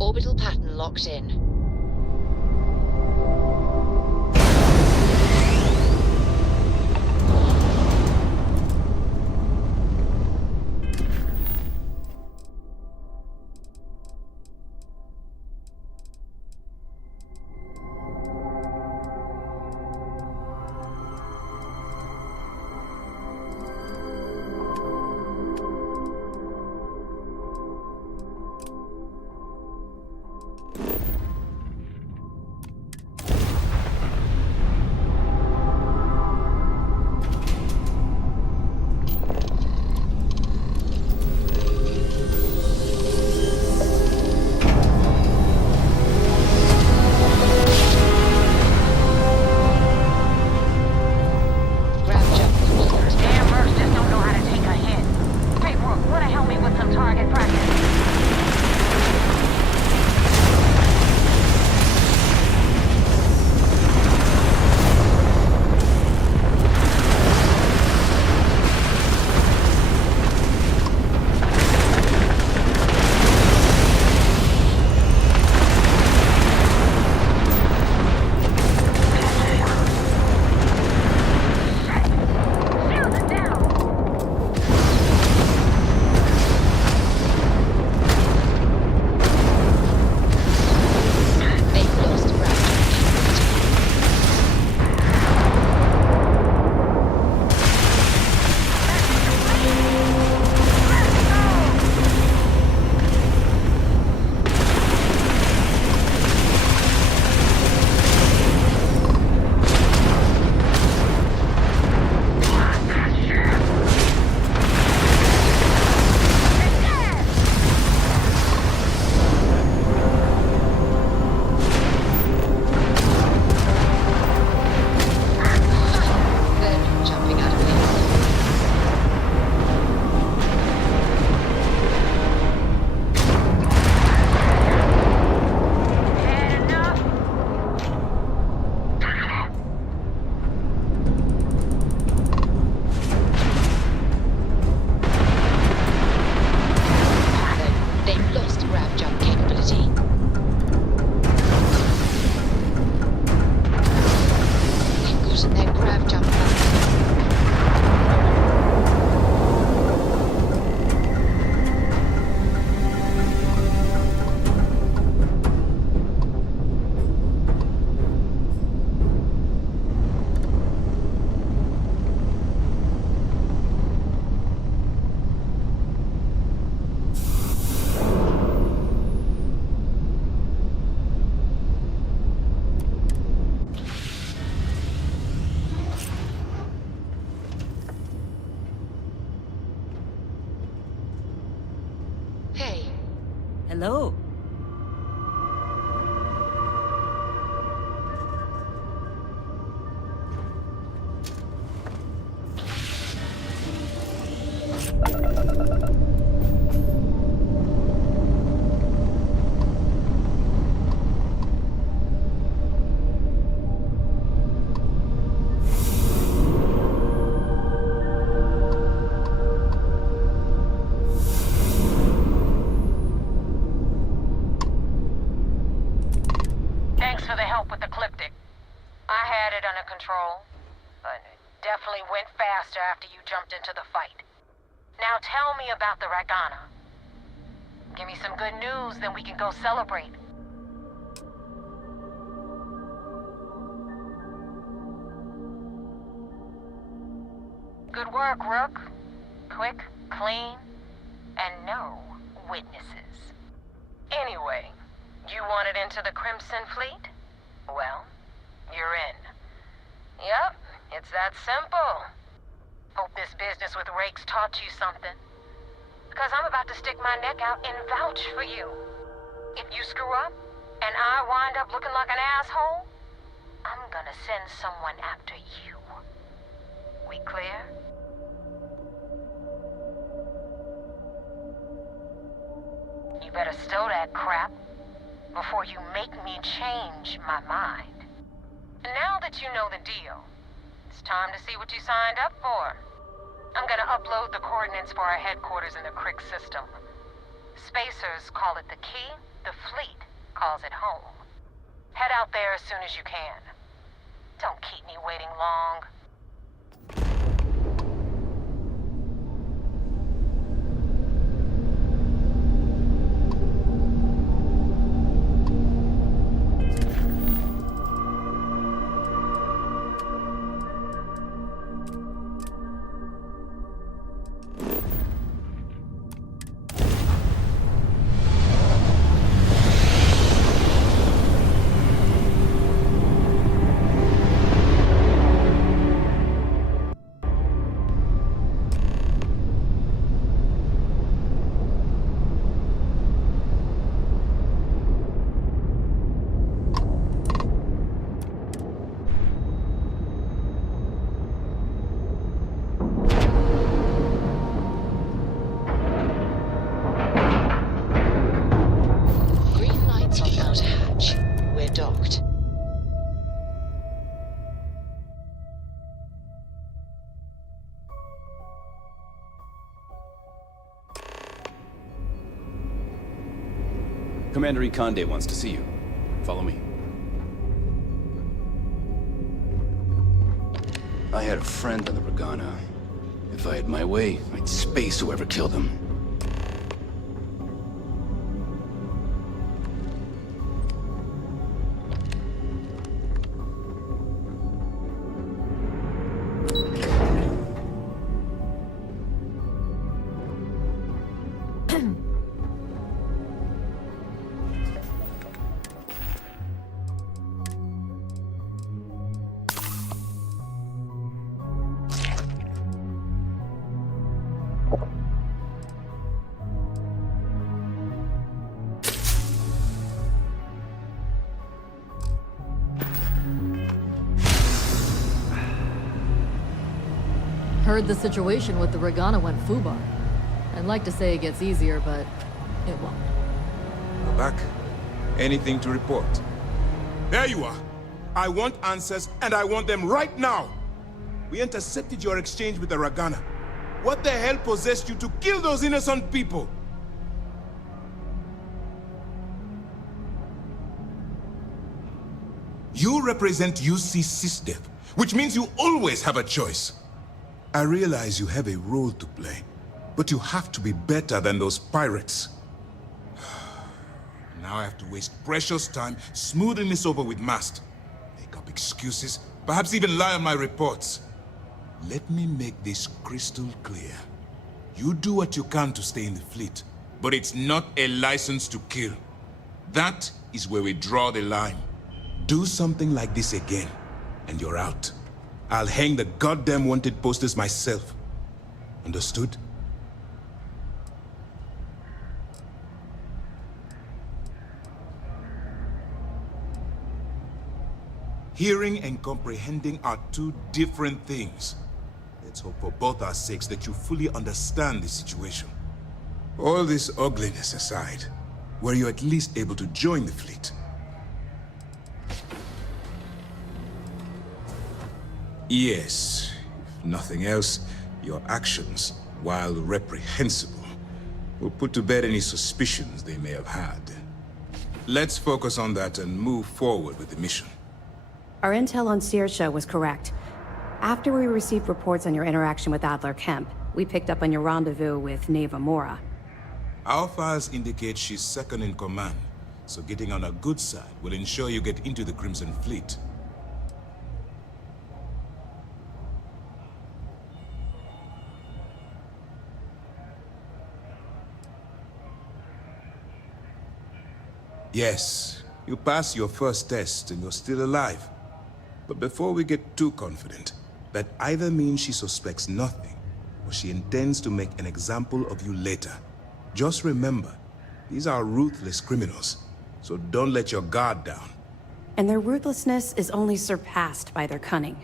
Orbital pattern locked in. for the help with the Ecliptic. I had it under control, but it definitely went faster after you jumped into the fight. Now tell me about the Ragana. Give me some good news, then we can go celebrate. Good work, Rook. Quick, clean, and no witnesses. Anyway, you wanted into the Crimson Fleet? Well, you're in. Yep, it's that simple. Hope this business with Rakes taught you something. Because I'm about to stick my neck out and vouch for you. If you screw up, and I wind up looking like an asshole, I'm gonna send someone after you. We clear? You better stow that crap before you make me change my mind. And now that you know the deal, it's time to see what you signed up for. I'm gonna upload the coordinates for our headquarters in the Crick system. Spacers call it the key, the fleet calls it home. Head out there as soon as you can. Don't keep me waiting long. Commander Ikande wants to see you. Follow me. I had a friend on the Ragana. If I had my way, I'd space whoever killed him. Heard the situation with the Ragana went foobar. I'd like to say it gets easier, but it won't. We're back. Anything to report? There you are. I want answers, and I want them right now. We intercepted your exchange with the Ragana. What the hell possessed you to kill those innocent people? You represent UC SysDev, which means you always have a choice. I realize you have a role to play, but you have to be better than those pirates. Now I have to waste precious time smoothing this over with Mast. Make up excuses, perhaps even lie on my reports. Let me make this crystal clear. You do what you can to stay in the fleet, but it's not a license to kill. That is where we draw the line. Do something like this again, and you're out. I'll hang the goddamn wanted posters myself. Understood? Hearing and comprehending are two different things. Let's hope for both our sakes that you fully understand the situation. All this ugliness aside, were you at least able to join the fleet? Yes. If nothing else, your actions, while reprehensible, will put to bed any suspicions they may have had. Let's focus on that and move forward with the mission. Our intel on Saoirse was correct. After we received reports on your interaction with Adler Kemp, we picked up on your rendezvous with Neva Mora. Our files indicate she's second in command, so getting on her good side will ensure you get into the Crimson Fleet. Yes, you passed your first test and you're still alive. But before we get too confident, that either means she suspects nothing, or she intends to make an example of you later. Just remember, these are ruthless criminals, so don't let your guard down. And their ruthlessness is only surpassed by their cunning.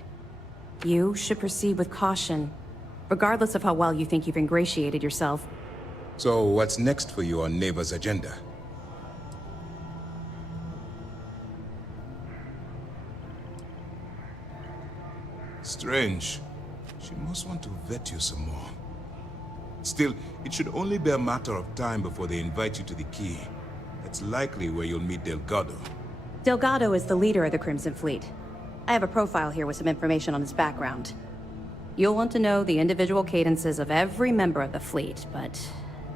You should proceed with caution, regardless of how well you think you've ingratiated yourself. So what's next for you on Neva's agenda? Strange. She must want to vet you some more. Still, it should only be a matter of time before they invite you to the Key. That's likely where you'll meet Delgado. Delgado is the leader of the Crimson Fleet. I have a profile here with some information on his background. You'll want to know the individual cadences of every member of the fleet, but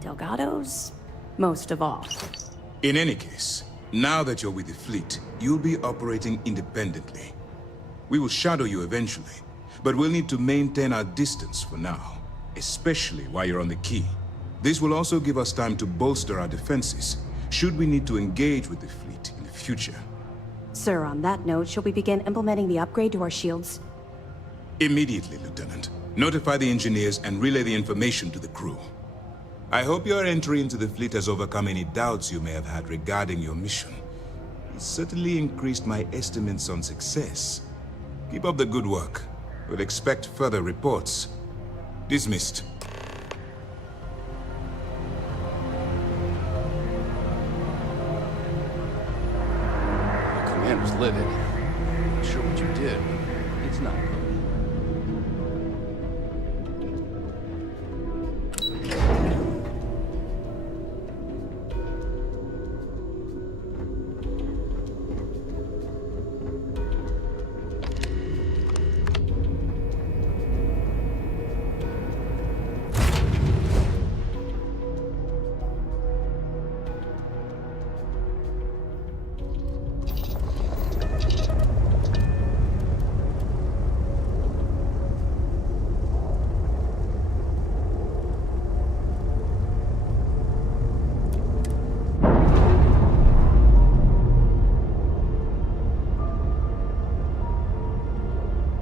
Delgado's most of all. In any case, now that you're with the fleet, you'll be operating independently. We will shadow you eventually, but we'll need to maintain our distance for now, especially while you're on the Key. This will also give us time to bolster our defenses, should we need to engage with the fleet in the future. Sir, on that note, shall we begin implementing the upgrade to our shields? Immediately, Lieutenant. Notify the engineers and relay the information to the crew. I hope your entry into the fleet has overcome any doubts you may have had regarding your mission. It certainly increased my estimates on success. Keep up the good work. We'll expect further reports. Dismissed. The commander's livid. Not sure what you did, but it's not good.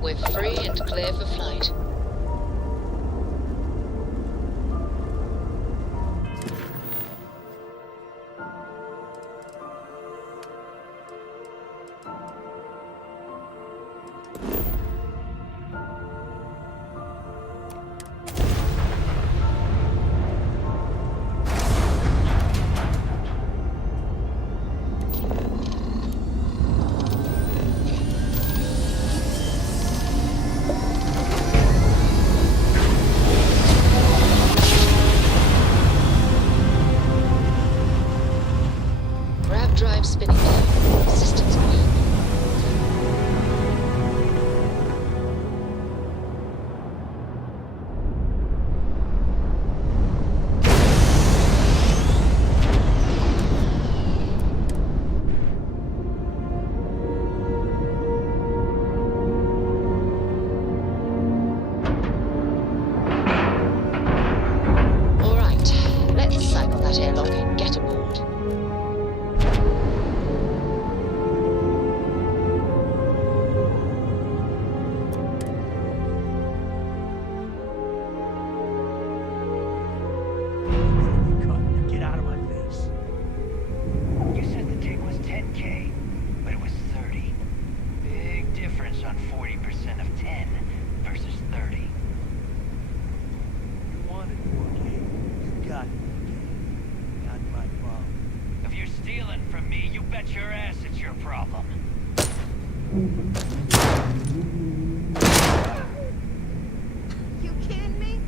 We're free and clear for flight. Drive spinning down. Systems green. All right, let's cycle that airlock and get aboard. On 40% of 10 versus 30. You wanted 4K. You got 4K. Not my problem. If you're stealing from me, you bet your ass it's your problem. You kidding me?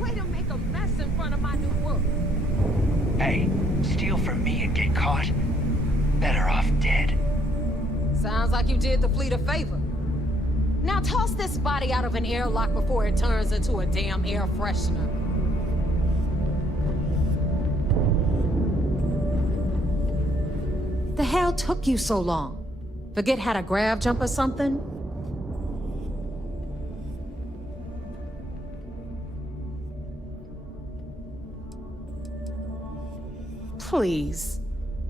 Way to make a mess in front of my new work. Hey, steal from me and get caught? like you did the fleet a favor. Now toss this body out of an airlock before it turns into a damn air freshener. The hell took you so long? Forget how to grav jump or something? Please.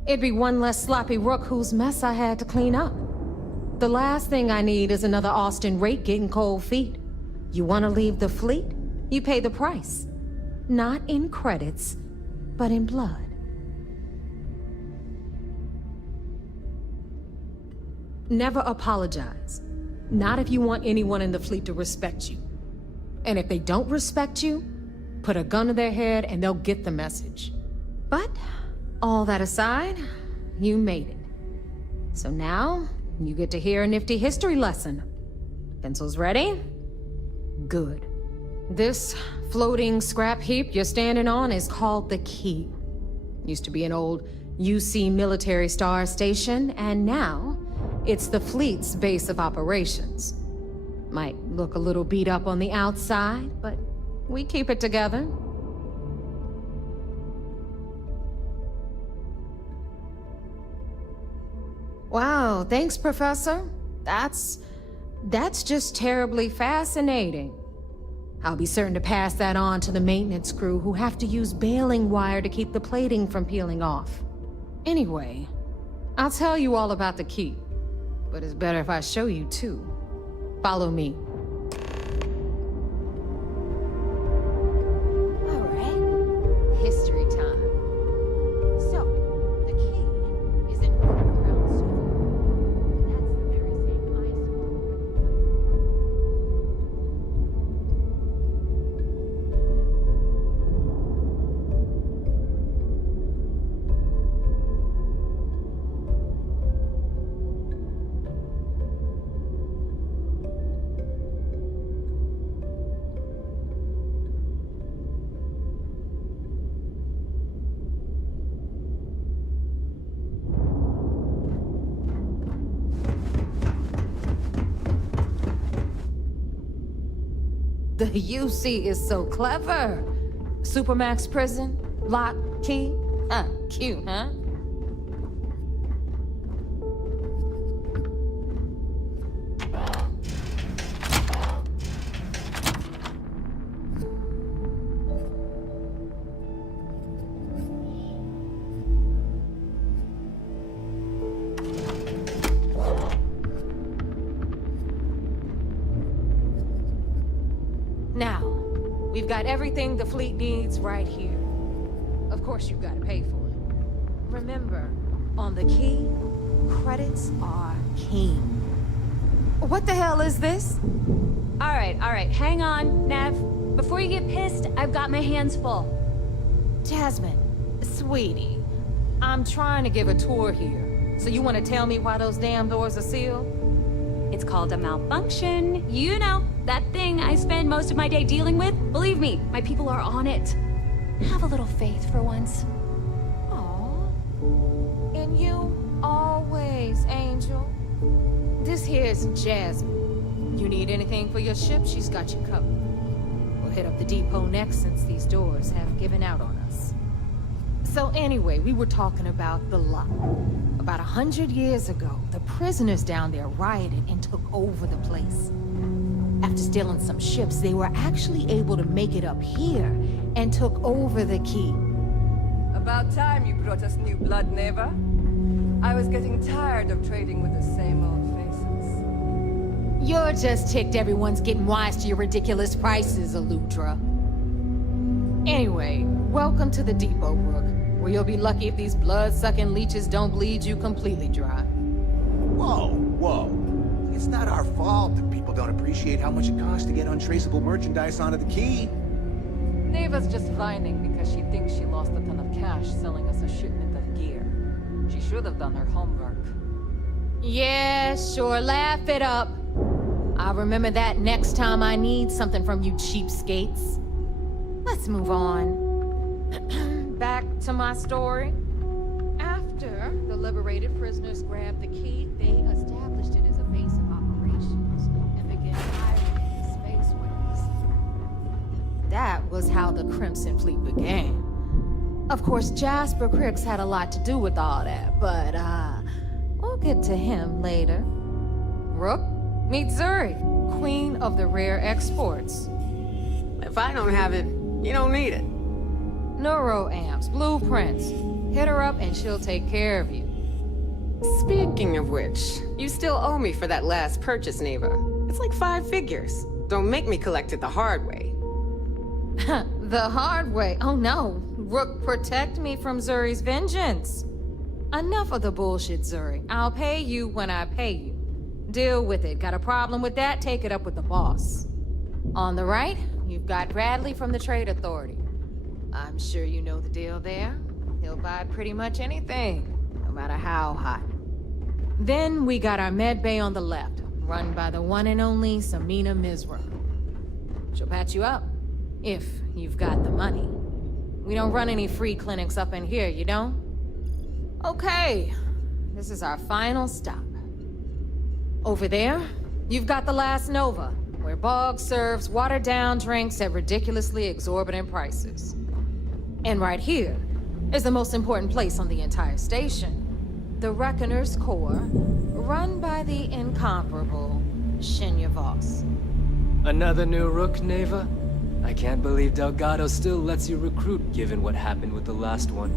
It'd be one less sloppy rook whose mess I had to clean up. The last thing I need is another Austin rake getting cold feet. You want to leave the fleet? You pay the price. Not in credits, but in blood. Never apologize. Not if you want anyone in the fleet to respect you. And if they don't respect you, put a gun to their head and they'll get the message. But, all that aside, you made it. So now, you get to hear a nifty history lesson. Pencils ready? Good. This floating scrap heap you're standing on is called the Key. Used to be an old UC military star station, and now it's the fleet's base of operations. Might look a little beat up on the outside, but we keep it together. Wow, thanks, Professor. That's just terribly fascinating. I'll be certain to pass that on to the maintenance crew who have to use baling wire to keep the plating from peeling off. Anyway, I'll tell you all about the Key, but it's better if I show you too. Follow me. All right, history time. So, the Key is in orbit around Sol. That's the very same iceberg. The UC is so clever. Supermax prison, lock, key. Cute, huh? Now, we've got everything the fleet needs right here. Of course, you've got to pay for it. Remember, on the Key, credits are king. What the hell is this? All right, hang on, Nev. Before you get pissed, I've got my hands full. Jasmine, sweetie, I'm trying to give a tour here. So you want to tell me why those damn doors are sealed? It's called a malfunction. You know, that thing I spend most of my day dealing with. Believe me, my people are on it. Have a little faith for once. Aww. And you always, Angel. This here's Jasmine. You need anything for your ship, she's got you covered. We'll hit up the depot next since these doors have given out on us. So anyway, we were talking about the Lock. About 100 years ago, the prisoners down there rioted and took over the place. After stealing some ships, they were actually able to make it up here and took over the Key. About time you brought us new blood, Neva. I was getting tired of trading with the same old faces. You're just ticked everyone's getting wise to your ridiculous prices, Aludra. Anyway, welcome to the depot, Rook, where you'll be lucky if these blood-sucking leeches don't bleed you completely dry. Whoa. It's not our fault that people don't appreciate how much it costs to get untraceable merchandise onto the Key. Neva's just whining because she thinks she lost a ton of cash selling us a shipment of gear. She should have done her homework. Yeah, sure, laugh it up. I'll remember that next time I need something from you cheapskates. Let's move on. Back to my story. After the liberated prisoners grabbed the Key, they established it was how the Crimson Fleet began. Of course, Jasper Cricks had a lot to do with all that, but, we'll get to him later. Rook, meet Zuri, queen of the rare exports. If I don't have it, you don't need it. Neuroamps, blueprints. Hit her up and she'll take care of you. Speaking of which, you still owe me for that last purchase, Neva. It's like 5 figures. Don't make me collect it the hard way. The hard way? Oh no. Rook, protect me from Zuri's vengeance. Enough of the bullshit, Zuri. I'll pay you when I pay you. Deal with it. Got a problem with that? Take it up with the boss. On the right, you've got Bradley from the Trade Authority. I'm sure you know the deal there. He'll buy pretty much anything, no matter how hot. Then we got our med bay on the left, run by the one and only Samina Mizra. She'll patch you up, if you've got the money. We don't run any free clinics up in here, you don't? Okay, this is our final stop. Over there, you've got the Last Nova, where Bog serves watered-down drinks at ridiculously exorbitant prices. And right here is the most important place on the entire station. The Reckoner's Core, run by the incomparable Shinya Voss. Another new Rook, Neva? I can't believe Delgado still lets you recruit given what happened with the last one.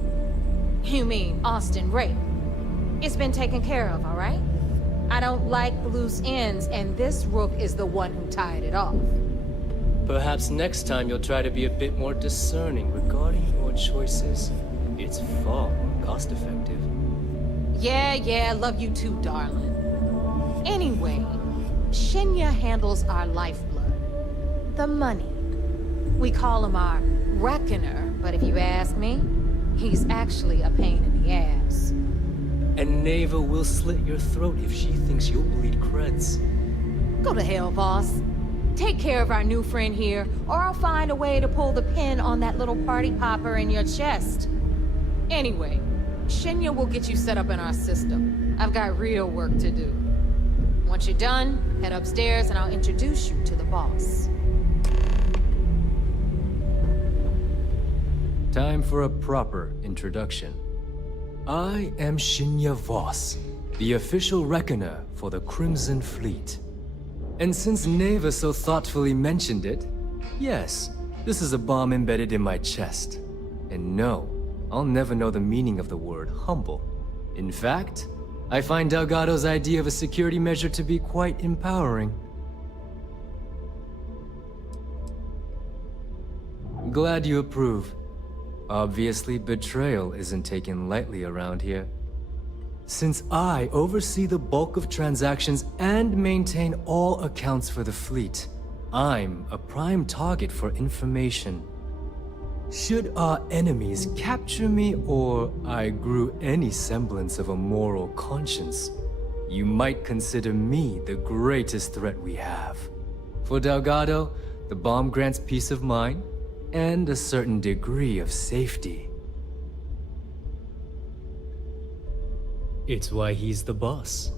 You mean Austin Rape? It's been taken care of, all right? I don't like the loose ends, and this Rook is the one who tied it off. Perhaps next time you'll try to be a bit more discerning regarding your choices. It's far more cost-effective. Yeah, love you too, darling. Anyway, Shinya handles our lifeblood. The money. We call him our Reckoner, but if you ask me, he's actually a pain in the ass. And Neva will slit your throat if she thinks you'll bleed creds. Go to hell, boss. Take care of our new friend here, or I'll find a way to pull the pin on that little party popper in your chest. Anyway, Shinya will get you set up in our system. I've got real work to do. Once you're done, head upstairs and I'll introduce you to the boss. Time for a proper introduction. I am Shinya Voss, the official reckoner for the Crimson Fleet. And since Neva so thoughtfully mentioned it, yes, this is a bomb embedded in my chest. And no, I'll never know the meaning of the word humble. In fact, I find Delgado's idea of a security measure to be quite empowering. Glad you approve. Obviously, betrayal isn't taken lightly around here. Since I oversee the bulk of transactions and maintain all accounts for the fleet, I'm a prime target for information. Should our enemies capture me or I grew any semblance of a moral conscience, you might consider me the greatest threat we have. For Delgado, the bomb grants peace of mind and a certain degree of safety. It's why he's the boss.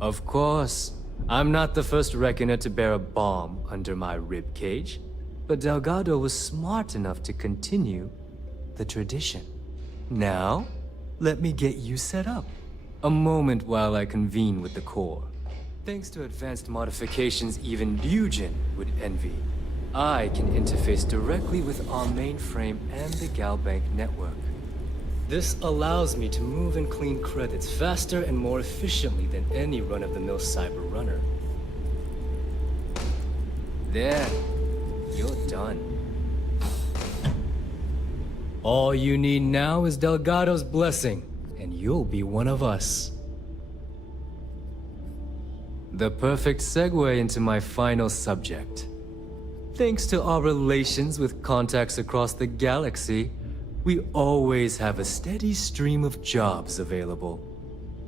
Of course, I'm not the first reckoner to bear a bomb under my ribcage, but Delgado was smart enough to continue the tradition. Now, let me get you set up. A moment while I convene with the core. Thanks to advanced modifications even Bugin would envy, I can interface directly with our mainframe and the Galbank network. This allows me to move and clean credits faster and more efficiently than any run-of-the-mill cyber runner. There, you're done. All you need now is Delgado's blessing, and you'll be one of us. The perfect segue into my final subject. Thanks to our relations with contacts across the galaxy, we always have a steady stream of jobs available.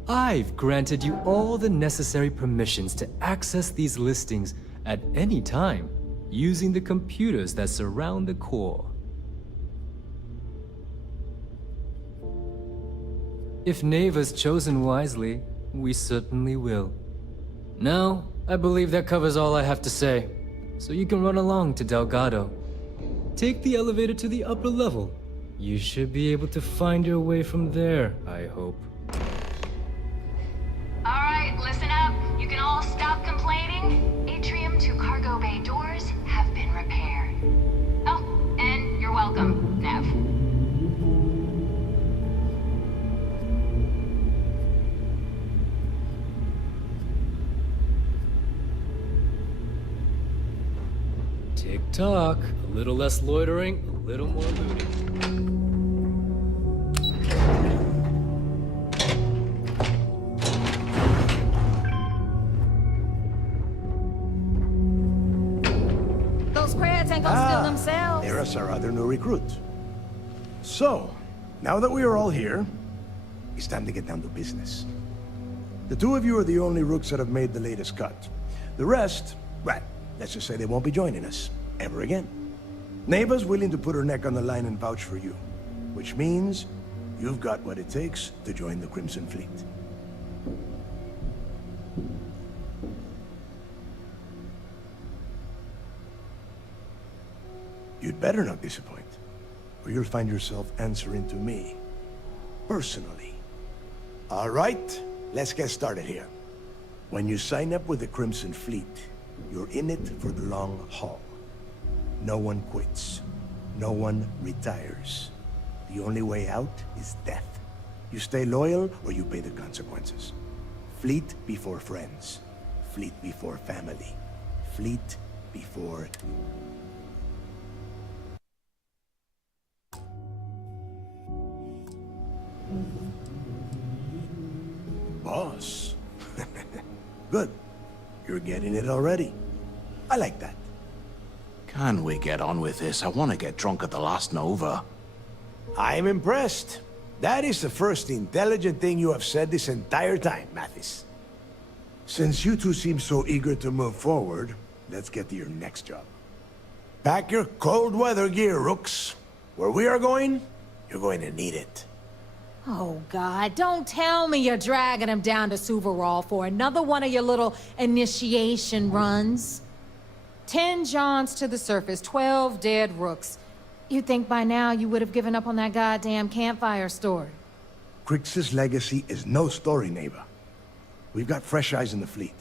I've granted you all the necessary permissions to access these listings at any time, using the computers that surround the core. If Neva's chosen wisely, we certainly will. Now, I believe that covers all I have to say, so you can run along to Delgado. Take the elevator to the upper level. You should be able to find your way from there, I hope. Alright, listen up. You can all stop complaining. Atrium to cargo bay doors have been repaired. Oh, and you're welcome, Nev. Tick-tock. A little less loitering, a little more looting. Those crabs ain't gonna steal themselves. There's our other new recruit. So, now that we are all here, it's time to get down to business. The two of you are the only rooks that have made the latest cut. The rest, well, let's just say they won't be joining us ever again. Neva's willing to put her neck on the line and vouch for you, which means you've got what it takes to join the Crimson Fleet. You'd better not disappoint, or you'll find yourself answering to me, personally. All right, let's get started here. When you sign up with the Crimson Fleet, you're in it for the long haul. No one quits. No one retires. The only way out is death. You stay loyal or you pay the consequences. Fleet before friends. Fleet before family. Fleet before... Boss. Good. You're getting it already. I like that. Can we get on with this? I want to get drunk at the last Nova. I'm impressed. That is the first intelligent thing you have said this entire time, Mathis. Since you two seem so eager to move forward, let's get to your next job. Pack your cold weather gear, Rooks. Where we are going, you're going to need it. Oh, God, don't tell me you're dragging him down to Suvarol for another one of your little initiation runs. 10 Johns to the surface, 12 dead Rooks. You'd think by now you would have given up on that goddamn campfire story. Crix's legacy is no story, Neva. We've got fresh eyes in the fleet.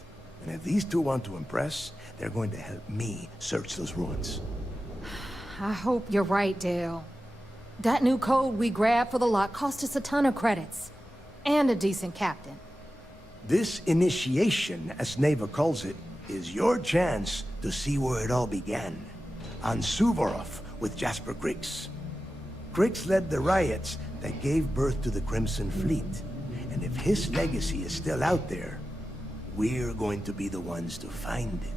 And if these two want to impress, they're going to help me search those ruins. I hope you're right, Dale. That new code we grabbed for the lot cost us a ton of credits. And a decent captain. This initiation, as Neva calls it, is your chance to see where it all began. On Suvorov with Jasper Crix. Crix led the riots that gave birth to the Crimson Fleet. And if his legacy is still out there, we're going to be the ones to find it.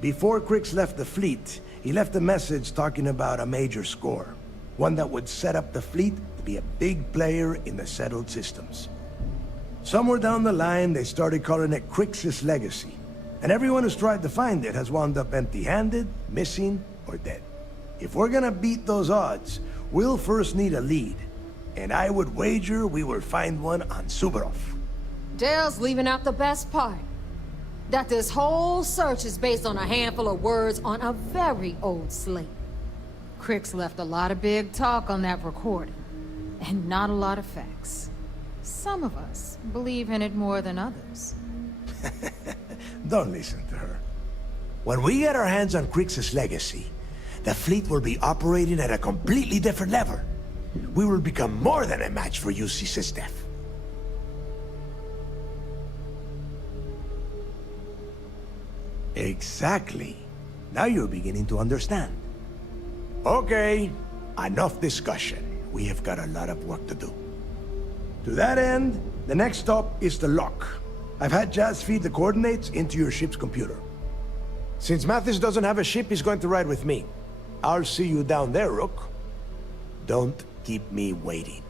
Before Crix left the fleet, he left a message talking about a major score. One that would set up the fleet to be a big player in the settled systems. Somewhere down the line, they started calling it Crix's legacy. And everyone who's tried to find it has wound up empty-handed, missing, or dead. If we're gonna beat those odds, we'll first need a lead. And I would wager we will find one on Suvorov. Dale's leaving out the best part. That this whole search is based on a handful of words on a very old slate. Crix left a lot of big talk on that recording, and not a lot of facts. Some of us believe in it more than others. Don't listen to her. When we get our hands on Crix's legacy, the fleet will be operating at a completely different level. We will become more than a match for UC Systef. Exactly. Now you're beginning to understand. Okay, enough discussion. We have got a lot of work to do. To that end, the next stop is the lock. I've had Jazz feed the coordinates into your ship's computer. Since Mathis doesn't have a ship, he's going to ride with me. I'll see you down there, Rook. Don't keep me waiting.